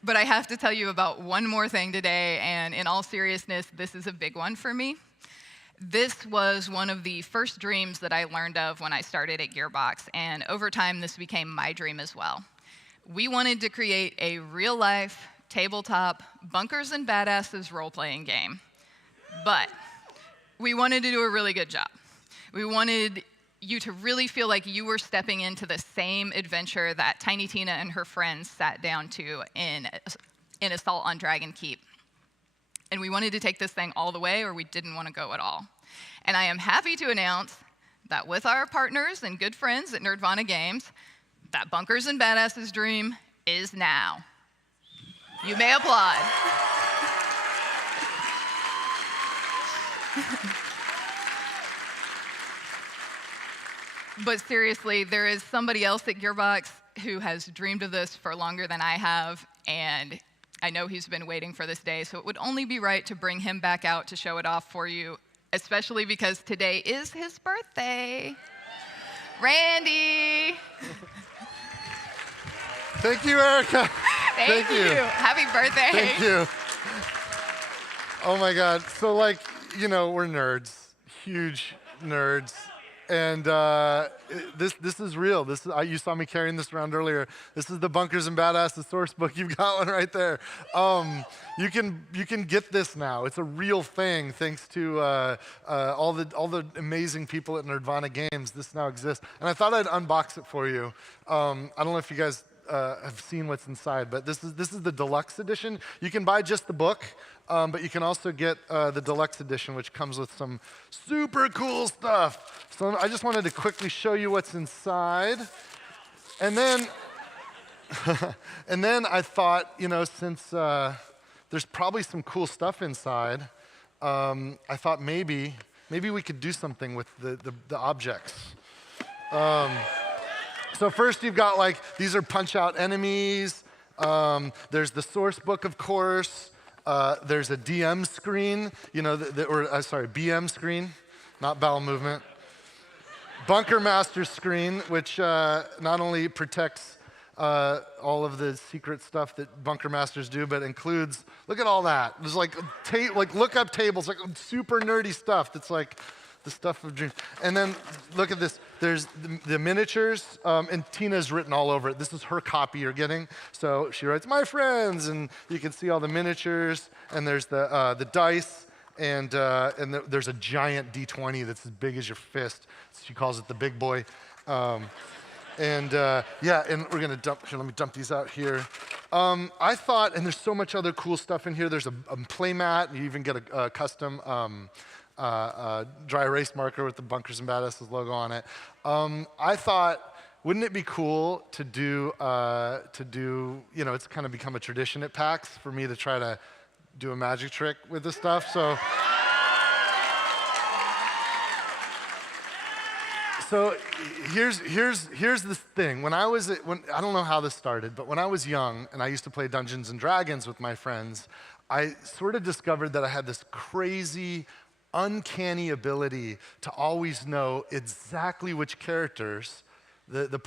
but I have to tell you about one more thing today, and in all seriousness, this is a big one for me. This was one of the first dreams that I learned of when I started at Gearbox, and over time, this became my dream as well. We wanted to create a real-life, tabletop, bunkers and badasses role-playing game, but we wanted to do a really good job. We wanted you to really feel like you were stepping into the same adventure that Tiny Tina and her friends sat down to in Assault on Dragon Keep. And we wanted to take this thing all the way, or we didn't want to go at all. And I am happy to announce that with our partners and good friends at Nerdvana Games, that Bunkers and Badasses dream is now. You may applaud. But seriously, there is somebody else at Gearbox who has dreamed of this for longer than I have, and I know he's been waiting for this day, so it would only be right to bring him back out to show it off for you, especially because today is his birthday. Randy! Thank you, Erica. Thank you. Happy birthday. Thank you. Oh my God. So, like, you know, we're nerds, huge nerds. And this is real. You saw me carrying this around earlier. This is the Bunkers and Badasses source book. You've got one right there. You can get this now. It's a real thing thanks to all the amazing people at Nerdvana Games. This now exists. And I thought I'd unbox it for you. I don't know if you guys have seen what's inside, but this is the deluxe edition. You can buy just the book. But you can also get the deluxe edition, which comes with some super cool stuff. So I just wanted to quickly show you what's inside. And then, and then I thought, since there's probably some cool stuff inside, I thought maybe we could do something with the objects. So first you've got these are punch-out enemies. There's the source book, of course. There's a DM screen, BM screen, not bowel movement. Bunker Master screen, which not only protects all of the secret stuff that Bunker Masters do, but includes, look at all that. There's look-up tables, super nerdy stuff that's the stuff of dreams. And then look at this. There's the miniatures, and Tina's written all over it. This is her copy you're getting. So she writes, "My friends," and you can see all the miniatures. And there's the dice, and there's a giant D20 that's as big as your fist. She calls it the big boy. And we're gonna dump. Here, let me dump these out here. I thought, and there's so much other cool stuff in here. There's a play mat. You even get a custom. Dry erase marker with the Bunkers and Badasses logo on it. I thought, wouldn't it be cool to do, it's kind of become a tradition at PAX for me to try to do a magic trick with this stuff. So here's this thing. I don't know how this started, but when I was young and I used to play Dungeons and Dragons with my friends, I sort of discovered that I had this crazy, uncanny ability to always know exactly which characters the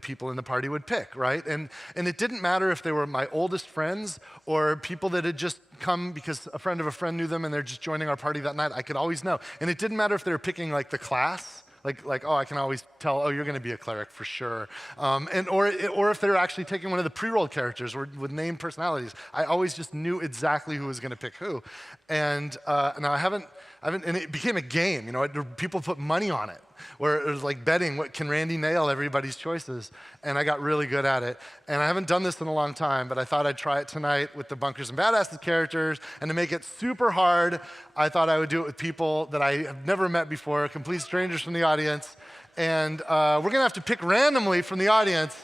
people in the party would pick, right? And it didn't matter if they were my oldest friends or people that had just come because a friend of a friend knew them and they're just joining our party that night. I could always know. And it didn't matter if they were picking the class. I can always tell, you're going to be a cleric for sure. Or if they're actually taking one of the pre-rolled characters with named personalities. I always just knew exactly who was going to pick who. And now I haven't, and it became a game. People put money on it, where it was betting, what can Randy nail everybody's choices? And I got really good at it. And I haven't done this in a long time, but I thought I'd try it tonight with the Bunkers and Badasses characters. And to make it super hard, I thought I would do it with people that I have never met before, complete strangers from the audience. And we're going to have to pick randomly from the audience.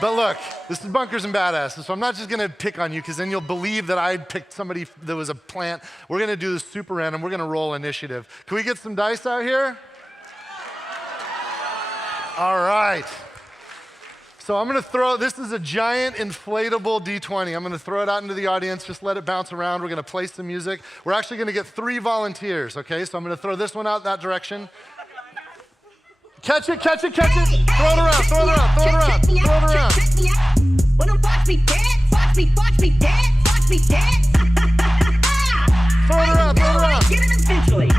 But look, this is Bunkers and Badasses, so I'm not just going to pick on you, because then you'll believe that I picked somebody that was a plant. We're going to do this super random. We're going to roll initiative. Can we get some dice out here? All right. So I'm going to throw, this is a giant inflatable D20. I'm going to throw it out into the audience. Just let it bounce around. We're going to play some music. We're actually going to get 3 volunteers, okay? So I'm going to throw this one out that direction. Catch it, catch it, catch it. Throw it around, throw it around, throw it around, throw it around. Wanna watch me dead? Watch me dead? Watch me dead? Throw it around, throw it around. I get it eventually.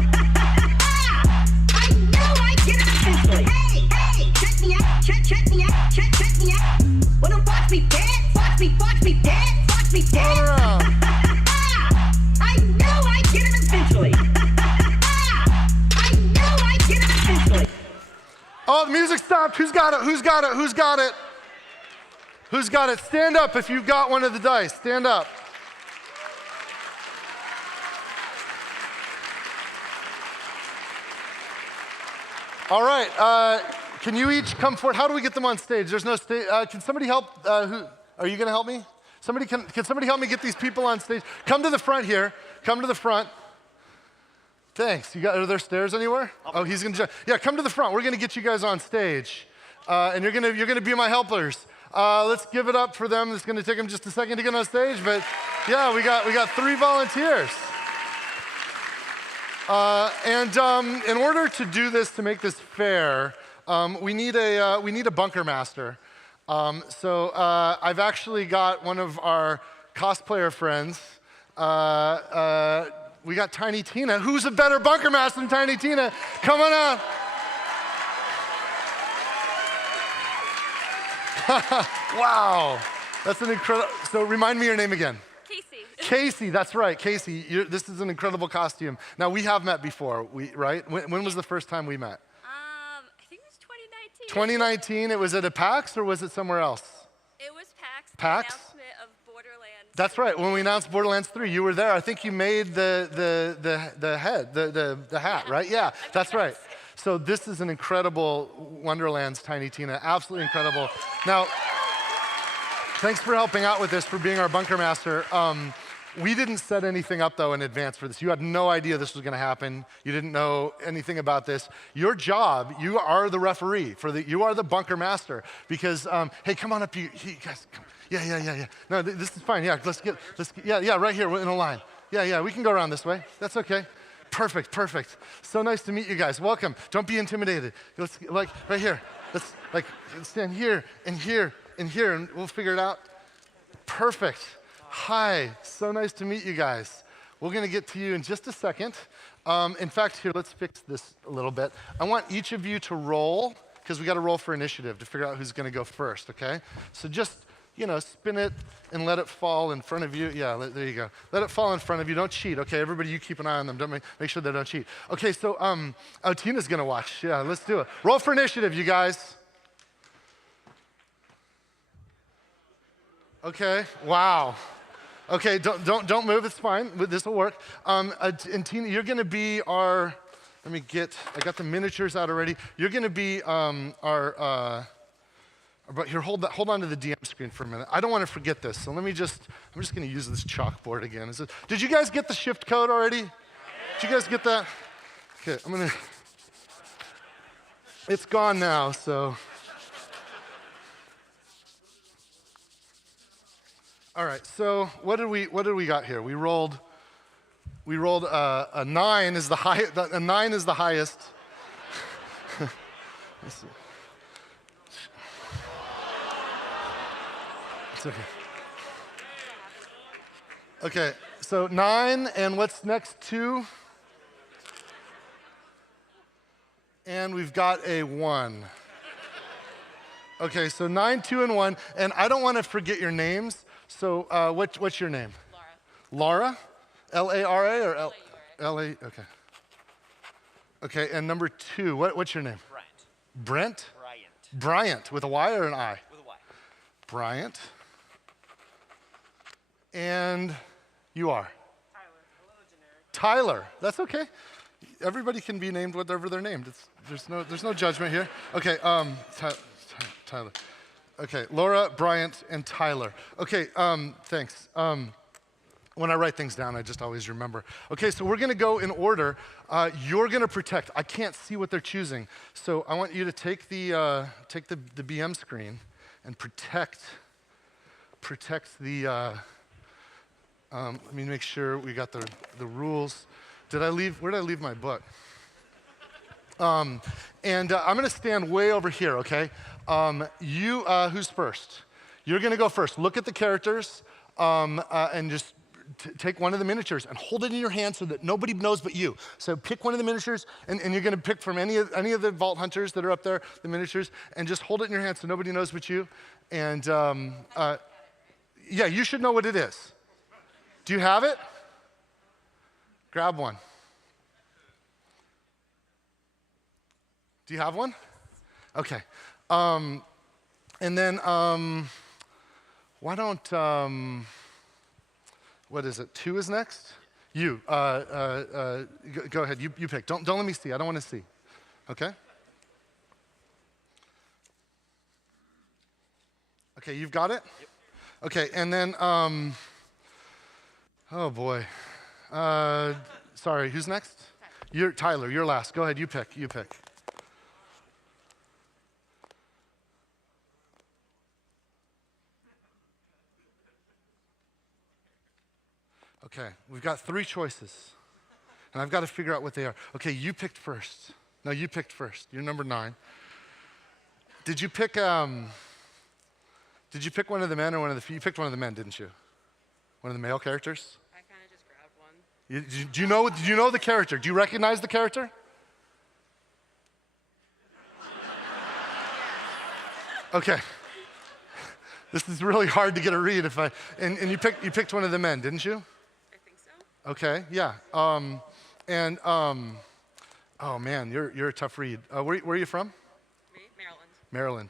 I know I get it eventually. Hey, check me out, check me out, check me out. Wanna watch me dead? Watch me dead? Watch me dead? Throw it around. I know I get it eventually. I know I get it eventually. Oh, the music stopped. Who's got it? Who's got it? Who's got it? Who's got it? Stand up if you've got one of the dice. Stand up. All right. Can you each come forward? How do we get them on stage? There's no stage. Can somebody help? Who? Are you going to help me? Can somebody help me get these people on stage? Come to the front here. Come to the front. Thanks. Are there stairs anywhere? Oh, he's gonna. Yeah, come to the front. We're gonna get you guys on stage, and you're gonna be my helpers. Let's give it up for them. It's gonna take them just a second to get on stage, but yeah, we got 3 volunteers. In order to do this, to make this fair, we need a bunker master. So I've actually got one of our cosplayer friends. We got Tiny Tina. Who's a better bunker master than Tiny Tina? Come on out. Wow. That's an incredible. So remind me your name again. Casey. Casey, that's right. Casey, this is an incredible costume. Now, we have met before, right? When was the first time we met? I think it was 2019. 2019. It was at a PAX or was it somewhere else? It was PAX. PAX? The announcement of Borderlands. That's right. When we announced Borderlands 3, you were there. I think you made the hat, right? Yeah, that's right. So this is an incredible Wonderlands Tiny Tina. Absolutely incredible. Now, thanks for helping out with this, for being our bunker master. We didn't set anything up, though, in advance for this. You had no idea this was going to happen. You didn't know anything about this. Your job, you are the referee. You are the bunker master. Because, hey, come on up, you guys. Come. Yeah. No, this is fine. Yeah, yeah, right here in a line. Yeah, we can go around this way. That's okay. Perfect. So nice to meet you guys. Welcome. Don't be intimidated. Let's, right here. Let's, stand here and here and here, and we'll figure it out. Perfect. Hi, so nice to meet you guys. We're gonna get to you in just a second. In fact, here, let's fix this a little bit. I want each of you to roll, because we gotta roll for initiative to figure out who's gonna go first, okay? So just, spin it and let it fall in front of you. Yeah, there you go. Let it fall in front of you, don't cheat, okay? Everybody, you keep an eye on them, don't make sure they don't cheat. Okay, so, Tina's gonna watch. Yeah, let's do it. Roll for initiative, you guys. Okay, wow. Okay, don't move, it's fine, this will work. And Tina, you're gonna be I got the miniatures out already. You're gonna be but here, hold on to the DM screen for a minute. I don't wanna forget this, so I'm just gonna use this chalkboard again. Did you guys get the shift code already? Did you guys get that? Okay, it's gone now, so. All right, so what did we got here? We rolled a 9 is the highest. A 9 is the highest. Let's see. It's okay. Okay, so 9, and what's next? 2. And we've got a 1. Okay, so 9, 2, and 1, and I don't want to forget your names. So what's your name? Laura. Laura? L-A-R-A or L-A? Okay. Okay, and number 2, what's your name? Brent. Bryant, with a Y or an I? With a Y. Bryant. And you are? Tyler. That's okay. Everybody can be named whatever they're named. There's no judgment here. Okay, Tyler. Okay, Laura, Bryant, and Tyler. Okay, thanks. When I write things down, I just always remember. Okay, so we're gonna go in order. You're gonna protect. I can't see what they're choosing, so I want you to take the BM screen and protect the. Let me make sure we got the rules. Where did I leave my book? And I'm gonna stand way over here, okay? Who's first? You're gonna go first. Look at the characters and just take one of the miniatures and hold it in your hand so that nobody knows but you. So pick one of the miniatures, and you're gonna pick from any of the Vault Hunters that are up there, the miniatures, and just hold it in your hand so nobody knows but you. And yeah, you should know what it is. Do you have it? Grab one. Do you have one? Okay. And then why don't, what is it? 2 is next? You, go ahead, you pick. Don't let me see, I don't want to see. Okay? Okay, you've got it? Yep. Okay, and then, oh boy. Sorry, who's next? Tyler, you're last. Go ahead, you pick. Okay, we've got 3 choices, and I've got to figure out what they are. Okay, you picked first. No, you picked first. You're number 9. Did you pick one of the men or you picked one of the men, didn't you? One of the male characters? I kind of just grabbed one. Do you know the character? Do you recognize the character? Okay. This is really hard to get a read if I, and you picked one of the men, didn't you? I think so. Okay, yeah. Oh man, you're a tough read. Where are you from? Me, Maryland. Maryland.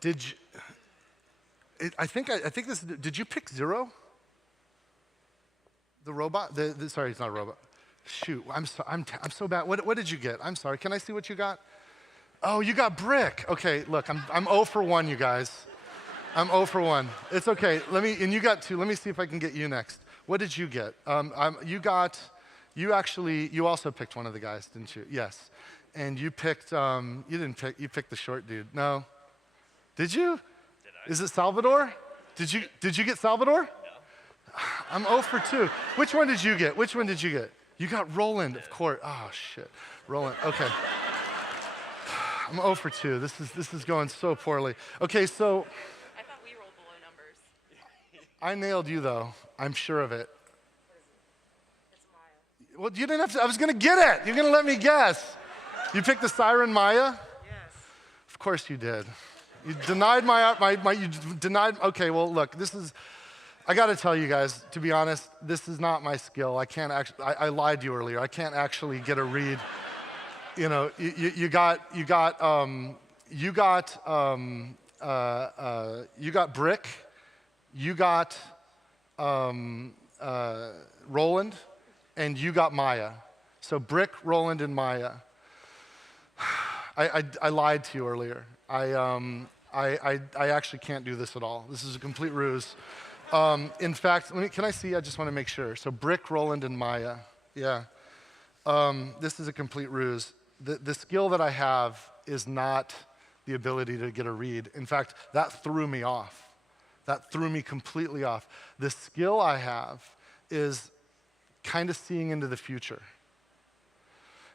Did you, I think this, did you pick Zero? The robot? Sorry, it's not a robot. Shoot, I'm so bad. What did you get? I'm sorry, can I see what you got? Oh, you got Brick. Okay, look, I'm 0 for 1, you guys. I'm 0 for 1. It's okay, and you got 2. Let me see if I can get you next. What did you get? You also picked one of the guys, didn't you? Yes. And you picked, you picked the short dude. No. Did you? Did I? Is it Salvador? Did you get Salvador? No. I'm 0 for 2. Which one did you get? You got Roland, of course. Oh, shit. Roland, okay. I'm 0 for 2. This is going so poorly. Okay, so. I thought we rolled below numbers. I nailed you, though. I'm sure of it. It's Maya. Well, you didn't have to. I was going to get it. You're going to let me guess. You picked the siren Maya? Yes. Of course you did. You denied you denied. Okay, well, look, I got to tell you guys, to be honest, this is not my skill. I can't actually, I lied to you earlier. I can't actually get a read. You know, you got Brick, you got Roland, and you got Maya. So Brick, Roland, and Maya. I lied to you earlier. I actually can't do this at all. This is a complete ruse. In fact, can I see? I just want to make sure. So Brick, Roland, and Maya. Yeah. This is a complete ruse. The skill that I have is not the ability to get a read. In fact, that threw me off. That threw me completely off. The skill I have is kind of seeing into the future.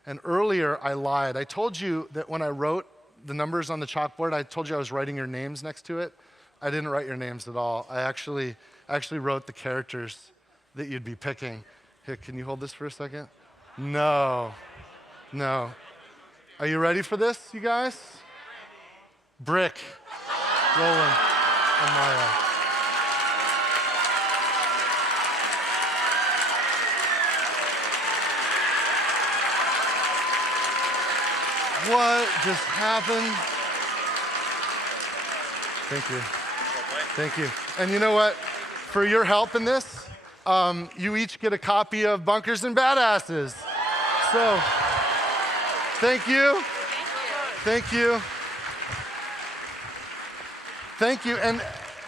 And earlier I lied. I told you that when I wrote the numbers on the chalkboard, I told you I was writing your names next to it. I didn't write your names at all. I actually wrote the characters that you'd be picking. Here, can you hold this for a second? No. Are you ready for this, you guys? Brick, Roland, and Maya. What just happened? Thank you. And you know what? For your help in this, you each get a copy of Bunkers and Badasses. So, thank you. And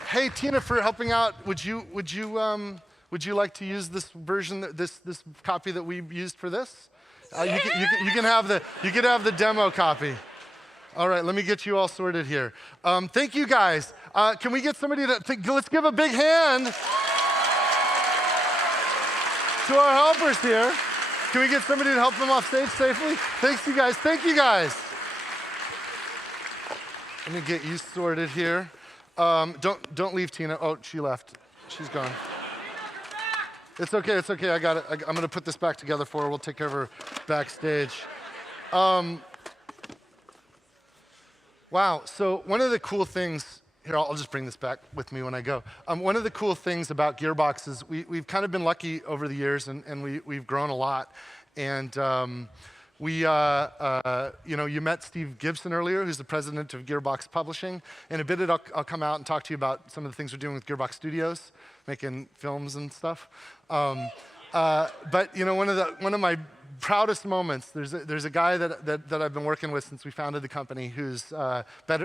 hey, Tina, for helping out, would you like to use this version, this copy that we used for this? You can have the demo copy. All right, let me get you all sorted here. Thank you guys. Can we get somebody let's give a big hand to our helpers here. Can we get somebody to help them off stage safely? Thank you guys. Let me get you sorted here. Don't leave, Tina. Oh, she left. She's gone. It's okay. I got it. I'm gonna put this back together for her. We'll take care of her backstage. Wow. So one of the cool things here, I'll just bring this back with me when I go. One of the cool things about Gearbox is we've kind of been lucky over the years, and we've grown a lot. And you met Steve Gibson earlier, who's the president of Gearbox Publishing. In a bit, I'll come out and talk to you about some of the things we're doing with Gearbox Studios, making films and stuff. But one of my proudest moments, there's a guy that I've been working with since we founded the company who's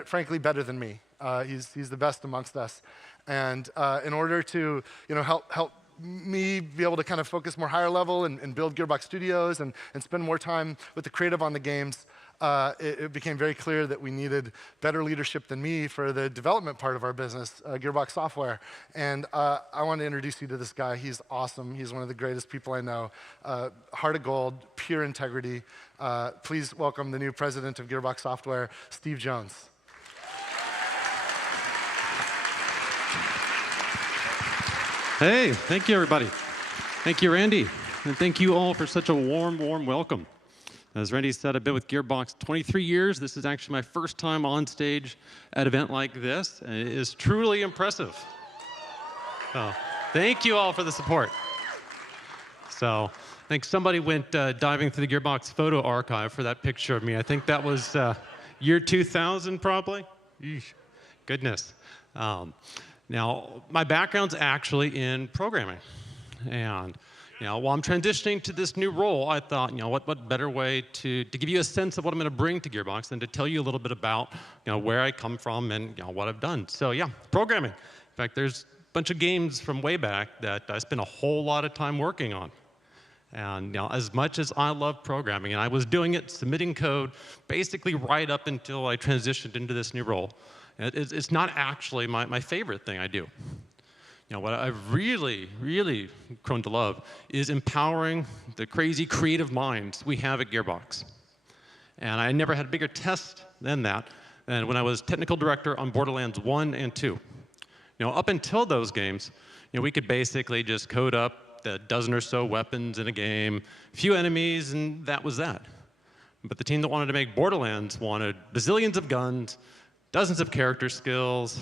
frankly better than me. He's the best amongst us. And in order to help me be able to kind of focus more higher level and build Gearbox Studios and spend more time with the creative on the games, it became very clear that we needed better leadership than me for the development part of our business, Gearbox Software. And I want to introduce you to this guy. He's awesome. He's one of the greatest people I know. Heart of gold, pure integrity. Please welcome the new president of Gearbox Software, Steve Jones. Hey, thank you, everybody. Thank you, Randy. And thank you all for such a warm welcome. As Randy said, I've been with Gearbox 23 years. This is actually my first time on stage at an event like this, and it is truly impressive. So, thank you all for the support. So, I think somebody went diving through the Gearbox photo archive for that picture of me. I think that was year 2000, probably. Eesh. Goodness. Now, my background's actually in programming. And while I'm transitioning to this new role, I thought, what better way to give you a sense of what I'm going to bring to Gearbox than to tell you a little bit about, where I come from and what I've done. So yeah, programming. In fact, there's a bunch of games from way back that I spent a whole lot of time working on. And as much as I love programming, and I was doing it, submitting code, basically right up until I transitioned into this new role, it's not actually my favorite thing I do. What I've really, really grown to love is empowering the crazy creative minds we have at Gearbox. And I never had a bigger test than that than when I was technical director on Borderlands 1 and 2. Up until those games, we could basically just code up a dozen or so weapons in a game, a few enemies, and that was that. But the team that wanted to make Borderlands wanted bazillions of guns, dozens of character skills,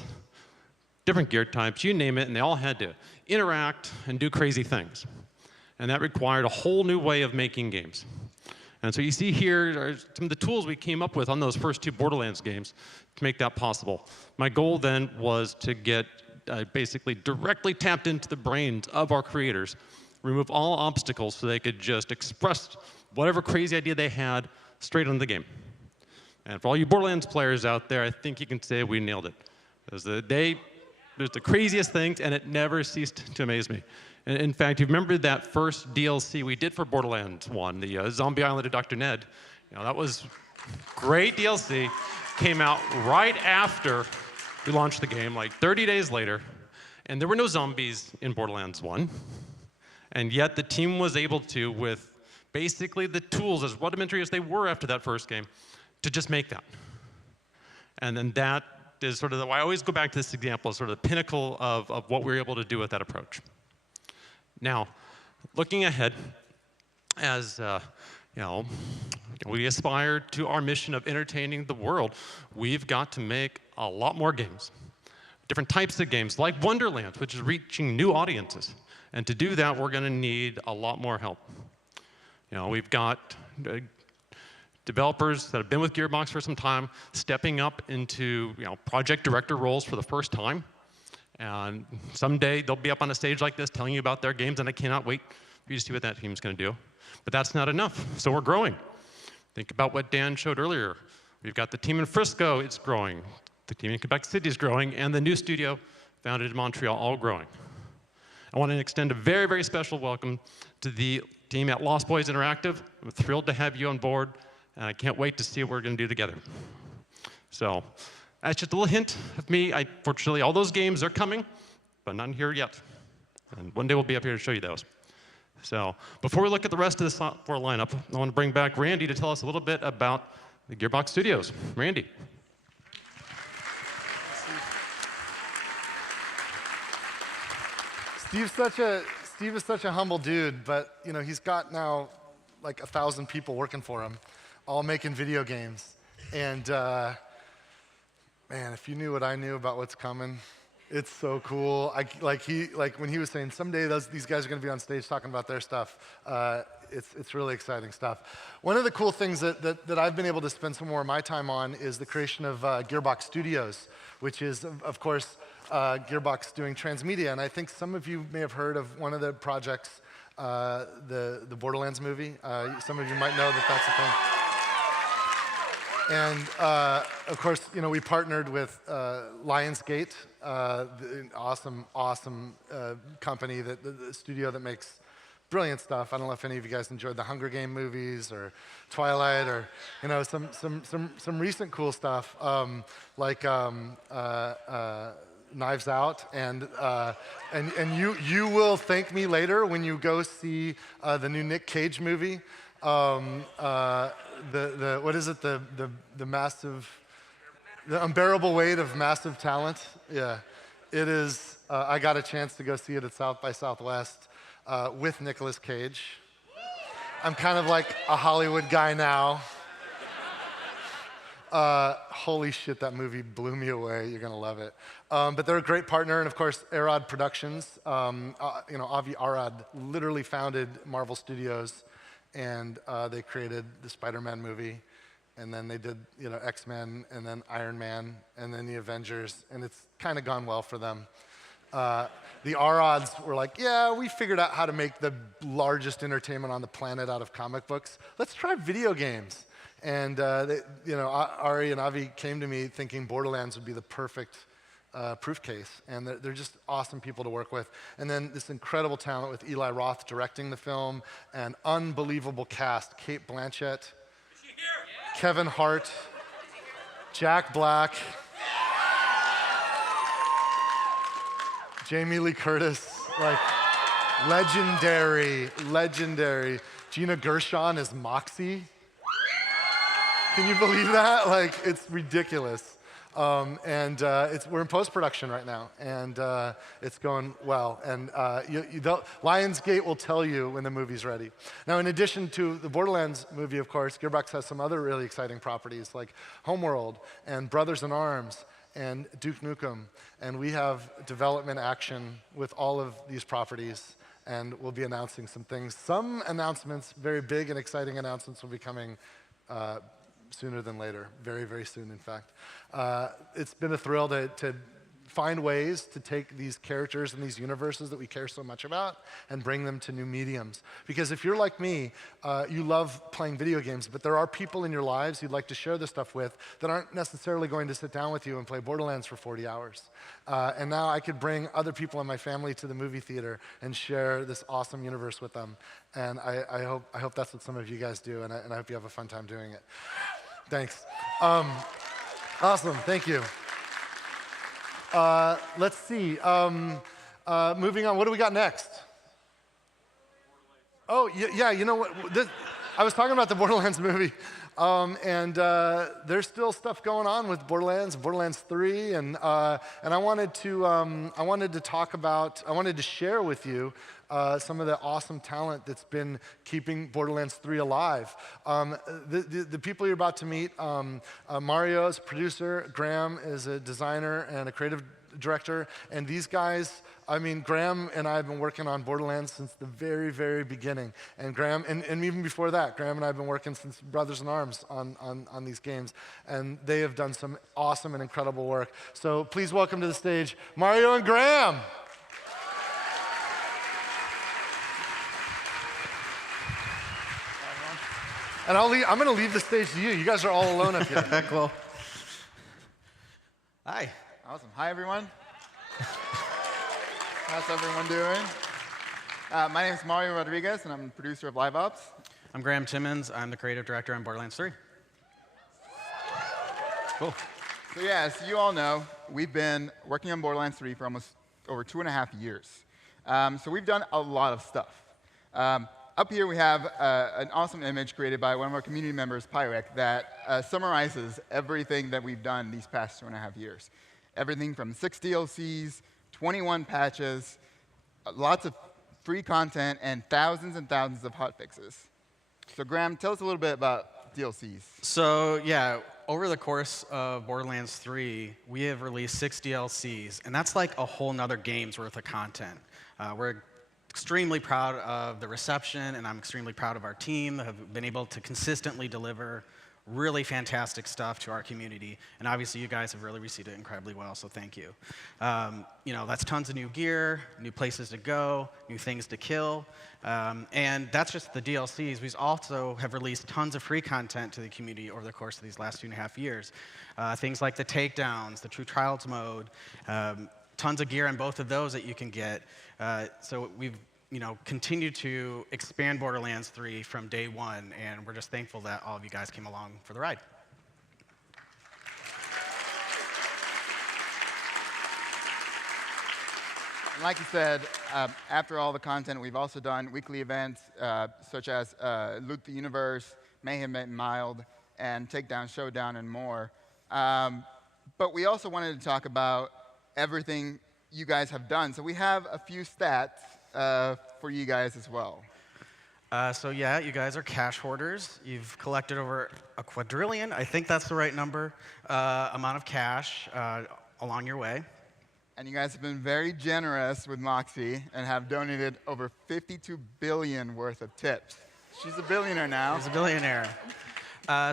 different gear types, you name it, and they all had to interact and do crazy things. And that required a whole new way of making games. And so you see here are some of the tools we came up with on those first two Borderlands games to make that possible. My goal then was to get basically directly tapped into the brains of our creators, remove all obstacles so they could just express whatever crazy idea they had straight on the game. And for all you Borderlands players out there, I think you can say we nailed it. There's the craziest things, and it never ceased to amaze me. And in fact, you remember that first DLC we did for Borderlands 1, the Zombie Island of Dr. Ned? That was great DLC. Came out right after we launched the game, like 30 days later, and there were no zombies in Borderlands 1. And yet the team was able to, with basically the tools, as rudimentary as they were after that first game, to just make that. And then that is sort of I always go back to this example as sort of the pinnacle of what we were able to do with that approach. Now, looking ahead, as we aspire to our mission of entertaining the world, we've got to make a lot more games. Different types of games, like Wonderlands, which is reaching new audiences. And to do that, we're going to need a lot more help. We've got developers that have been with Gearbox for some time stepping up into project director roles for the first time. And someday they'll be up on a stage like this telling you about their games, and I cannot wait for you to see what that team's going to do. But that's not enough, so we're growing. Think about what Dan showed earlier. We've got the team in Frisco, it's growing. The team in Quebec City is growing, and the new studio founded in Montreal, all growing. I want to extend a very, very special welcome to the team at Lost Boys Interactive. I'm thrilled to have you on board, and I can't wait to see what we're going to do together. So that's just a little hint of me. Fortunately, all those games are coming, but none here yet. And one day we'll be up here to show you those. So before we look at the rest of the software lineup, I want to bring back Randy to tell us a little bit about the Gearbox Studios. Randy. Steve is such a humble dude, but he's got now like 1,000 people working for him, all making video games. And man, if you knew what I knew about what's coming, it's so cool. Like when he was saying someday these guys are going to be on stage talking about their stuff. It's really exciting stuff. One of the cool things that I've been able to spend some more of my time on is the creation of Gearbox Studios, which is, of course, Gearbox doing transmedia. And I think some of you may have heard of one of the projects, the Borderlands movie. Some of you might know that that's a thing. And of course, we partnered with Lionsgate, the awesome company, the studio that makes brilliant stuff. I don't know if any of you guys enjoyed the Hunger Game movies or Twilight or some recent cool stuff like Knives Out, and you will thank me later when you go see the new Nick Cage movie. What is it? The unbearable weight of massive talent. Yeah, it is. I got a chance to go see it at South by Southwest with Nicolas Cage. I'm kind of like a Hollywood guy now. Holy shit, that movie blew me away. You're gonna love it. But they're a great partner, and of course, Arad Productions. Avi Arad literally founded Marvel Studios, and they created the Spider-Man movie, and then they did X-Men, and then Iron Man, and then the Avengers, and it's kind of gone well for them. The Arads were like, yeah, we figured out how to make the largest entertainment on the planet out of comic books. Let's try video games. And Ari and Avi came to me thinking Borderlands would be the perfect proof case. And they're just awesome people to work with. And then this incredible talent with Eli Roth directing the film, and unbelievable cast. Cate Blanchett, Kevin Hart, Jack Black, Jamie Lee Curtis, like legendary. Gina Gershon is Moxie. Can you believe that? Like, it's ridiculous. We're in post-production right now, and it's going well. And Lionsgate will tell you when the movie's ready. Now, in addition to the Borderlands movie, of course, Gearbox has some other really exciting properties like Homeworld and Brothers in Arms and Duke Nukem. And we have development action with all of these properties, and we'll be announcing some things. Some announcements, very big and exciting announcements, will be coming sooner than later, very, very soon, in fact. It's been a thrill to find ways to take these characters and these universes that we care so much about and bring them to new mediums. Because if you're like me, you love playing video games, but there are people in your lives you'd like to share this stuff with that aren't necessarily going to sit down with you and play Borderlands for 40 hours. And now I could bring other people in my family to the movie theater and share this awesome universe with them. And I hope that's what some of you guys do, and I hope you have a fun time doing it. Thanks. Awesome, thank you. Let's see. Moving on, what do we got next? Oh, yeah, you know what? I was talking about the Borderlands movie. There's still stuff going on with Borderlands 3, and I wanted to share with you some of the awesome talent that's been keeping Borderlands 3 alive. The people you're about to meet, Mario is a producer, Graham is a designer and a creative director, and these guys, I mean, Graham and I have been working on Borderlands since the very, very beginning. And Graham, and even before that, Graham and I have been working since Brothers in Arms on these games. And they have done some awesome and incredible work. So please welcome to the stage, Mario and Graham. And I'm going to leave the stage to you. You guys are all alone up here. Cool. Hi. Awesome. Hi, everyone. How's everyone doing? My name is Mario Rodriguez, and I'm the producer of Live Ops. I'm Graham Timmons. I'm the creative director on Borderlands 3. Cool. So yeah, as you all know, we've been working on Borderlands 3 for almost over 2.5 years. So we've done a lot of stuff. Up here we have an awesome image created by one of our community members, Pyrek, that summarizes everything that we've done these past 2.5 years. Everything from 6 DLCs, 21 patches, lots of free content, and thousands of hotfixes. So Graham, tell us a little bit about DLCs. So yeah, over the course of Borderlands 3, we have released 6 DLCs, and that's like a whole nother game's worth of content. We're extremely proud of the reception, and I'm extremely proud of our team that have been able to consistently deliver really fantastic stuff to our community. And obviously, you guys have really received it incredibly well, so thank you. That's tons of new gear, new places to go, new things to kill. And that's just the DLCs. We also have released tons of free content to the community over the course of these last 2.5 years. Things like the takedowns, the True Trials mode, tons of gear on both of those that you can get. So we've continue to expand Borderlands 3 from day one, and we're just thankful that all of you guys came along for the ride. And like you said, after all the content, we've also done weekly events such as Loot the Universe, Mayhem Made Mild, and Takedown Showdown, and more. But we also wanted to talk about everything you guys have done. So we have a few stats for you guys as well. So yeah, you guys are cash hoarders. You've collected over a quadrillion, I think that's the right number, amount of cash along your way. And you guys have been very generous with Moxie and have donated over 52 billion worth of tips. She's a billionaire now. She's a billionaire.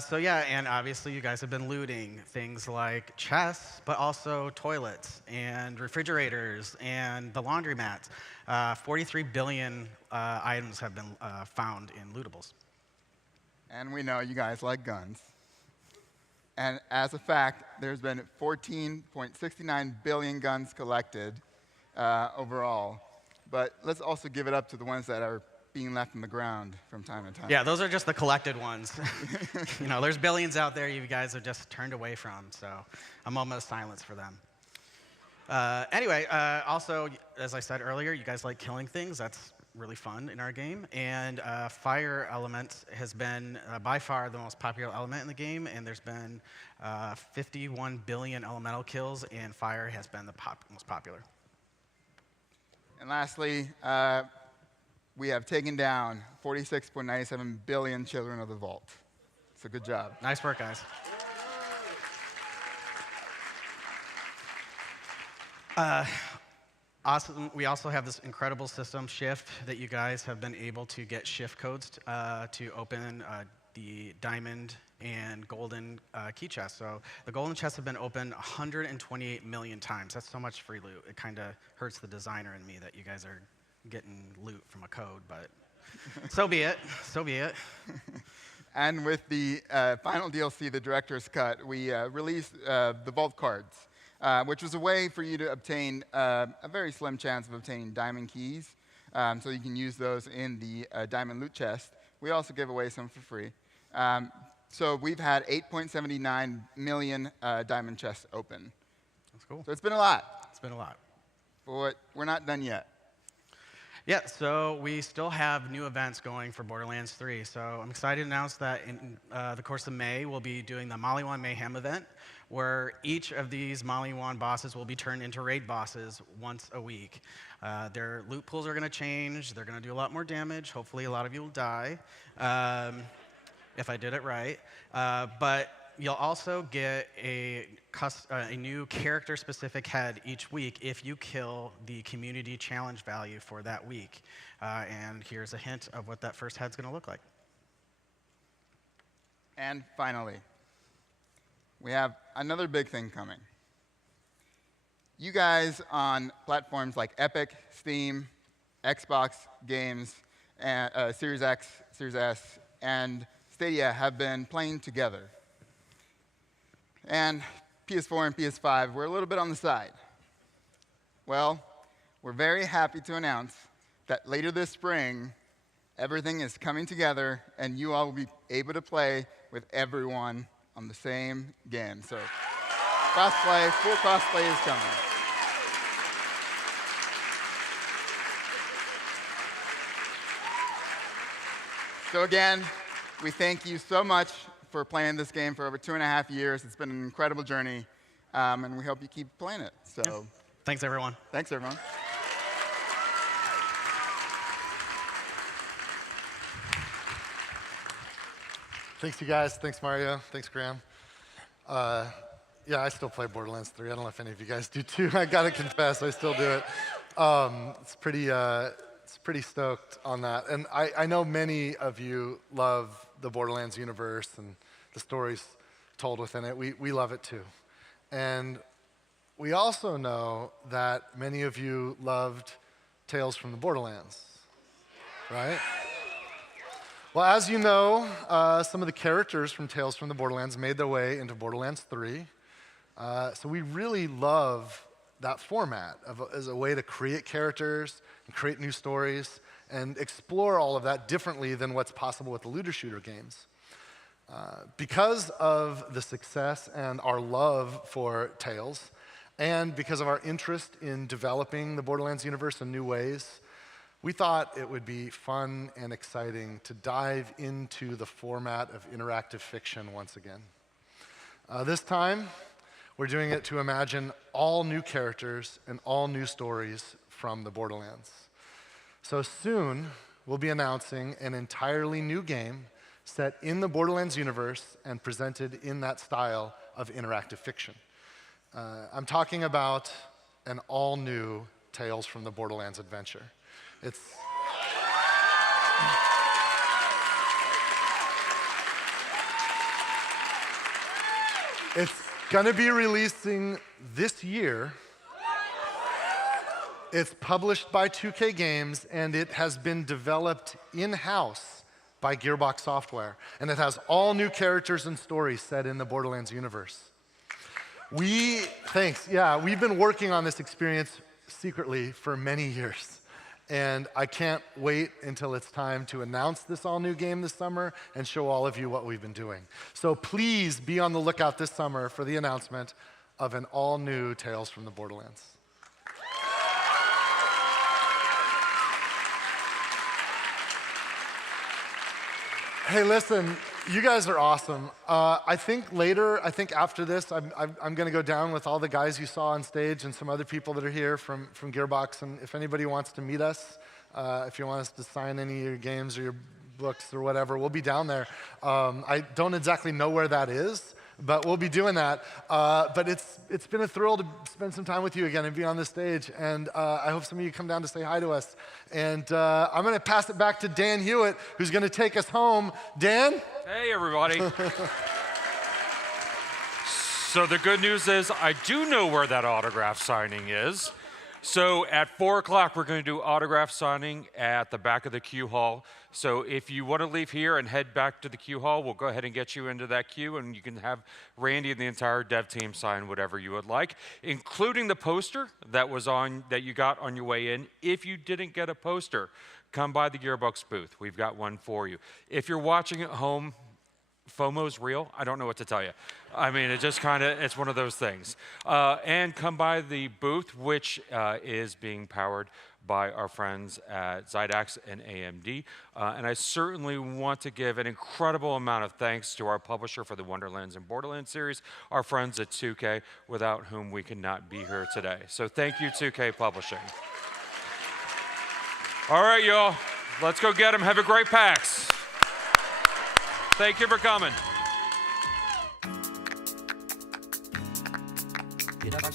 So yeah, and obviously you guys have been looting things like chests, but also toilets and refrigerators and the laundromats. 43 billion items have been found in lootables. And we know you guys like guns. And as a fact, there's been 14.69 billion guns collected overall. But let's also give it up to the ones that are being left on the ground from time to time. Yeah, those are just the collected ones. You know, there's billions out there you guys have just turned away from, so a moment of silence for them. Anyway, also, as I said earlier, you guys like killing things. That's really fun in our game. And fire element has been by far the most popular element in the game, and there's been 51 billion elemental kills, and fire has been the most popular. And lastly, we have taken down 46.97 billion children of the vault. So good job. Nice work, guys. Awesome. We also have this incredible system, Shift, that you guys have been able to get shift codes to open the diamond and golden key chests. So the golden chests have been opened 128 million times. That's so much free loot. It kind of hurts the designer in me that you guys are getting loot from a code, but so be it. So be it. And with the final DLC, the Director's Cut, we released the Vault Cards, which was a way for you to obtain a very slim chance of obtaining diamond keys, so you can use those in the diamond loot chest. We also give away some for free. So we've had 8.79 million diamond chests open. That's cool. So it's been a lot. It's been a lot. But we're not done yet. Yeah, so we still have new events going for Borderlands 3. So I'm excited to announce that in the course of May, we'll be doing the Maliwan Mayhem event, where each of these Maliwan bosses will be turned into raid bosses once a week. Their loot pools are going to change. They're going to do a lot more damage. Hopefully, a lot of you will die, if I did it right. But you'll also get a new character-specific head each week if you kill the community challenge value for that week. And here's a hint of what that first head's going to look like. And finally, we have another big thing coming. You guys on platforms like Epic, Steam, Xbox games, and Series X, Series S, and Stadia have been playing together. And PS4 and PS5 were a little bit on the side. Well, we're very happy to announce that later this spring, everything is coming together, and you all will be able to play with everyone on the same game. So crossplay, full crossplay is coming. So again, we thank you so much for playing this game for over 2.5 years. It's been an incredible journey, and we hope you keep playing it. So, yeah. Thanks, everyone. Thanks, everyone. Thanks, you guys. Thanks, Mario. Thanks, Graham. Yeah, I still play Borderlands 3. I don't know if any of you guys do too. I gotta confess, I still do it. It's pretty stoked on that. And I know many of you love the Borderlands universe and the stories told within it. We love it too. And we also know that many of you loved Tales from the Borderlands, right? Well, as you know, some of the characters from Tales from the Borderlands made their way into Borderlands 3. So we really love that format as a way to create characters and create new stories and explore all of that differently than what's possible with the looter shooter games. Because of the success and our love for Tales, and because of our interest in developing the Borderlands universe in new ways, we thought it would be fun and exciting to dive into the format of interactive fiction once again. This time, we're doing it to imagine all new characters and all new stories from the Borderlands. So soon, will be announcing an entirely new game set in the Borderlands universe and presented in that style of interactive fiction. I'm talking about an all-new Tales from the Borderlands adventure. It's going to be releasing this year. It's published by 2K Games, and it has been developed in-house by Gearbox Software. And it has all new characters and stories set in the Borderlands universe. We've been working on this experience secretly for many years. And I can't wait until it's time to announce this all-new game this summer and show all of you what we've been doing. So please be on the lookout this summer for the announcement of an all-new Tales from the Borderlands. Hey, listen, you guys are awesome. I think after this, I'm going to go down with all the guys you saw on stage and some other people that are here from Gearbox. And if anybody wants to meet us, if you want us to sign any of your games or your books or whatever, we'll be down there. I don't exactly know where that is, but we'll be doing that. But it's been a thrill to spend some time with you again and be on the stage. And I hope some of you come down to say hi to us. And I'm going to pass it back to Dan Hewitt, who's going to take us home. Dan? Hey, everybody. So the good news is I do know where that autograph signing is. So at 4 o'clock, we're going to do autograph signing at the back of the queue hall. So if you want to leave here and head back to the queue hall, we'll go ahead and get you into that queue, and you can have Randy and the entire dev team sign whatever you would like, including the poster that you got on your way in. If you didn't get a poster, come by the Gearbox booth. We've got one for you. If you're watching at home, FOMO's real. I don't know what to tell you. I mean, it's one of those things. And come by the booth, which is being powered by our friends at Zydax and AMD. And I certainly want to give an incredible amount of thanks to our publisher for the Wonderlands and Borderlands series, our friends at 2K, without whom we could not be here today. So thank you, 2K Publishing. All right, y'all. Let's go get them. Have a great PAX. Thank you for coming. Get up.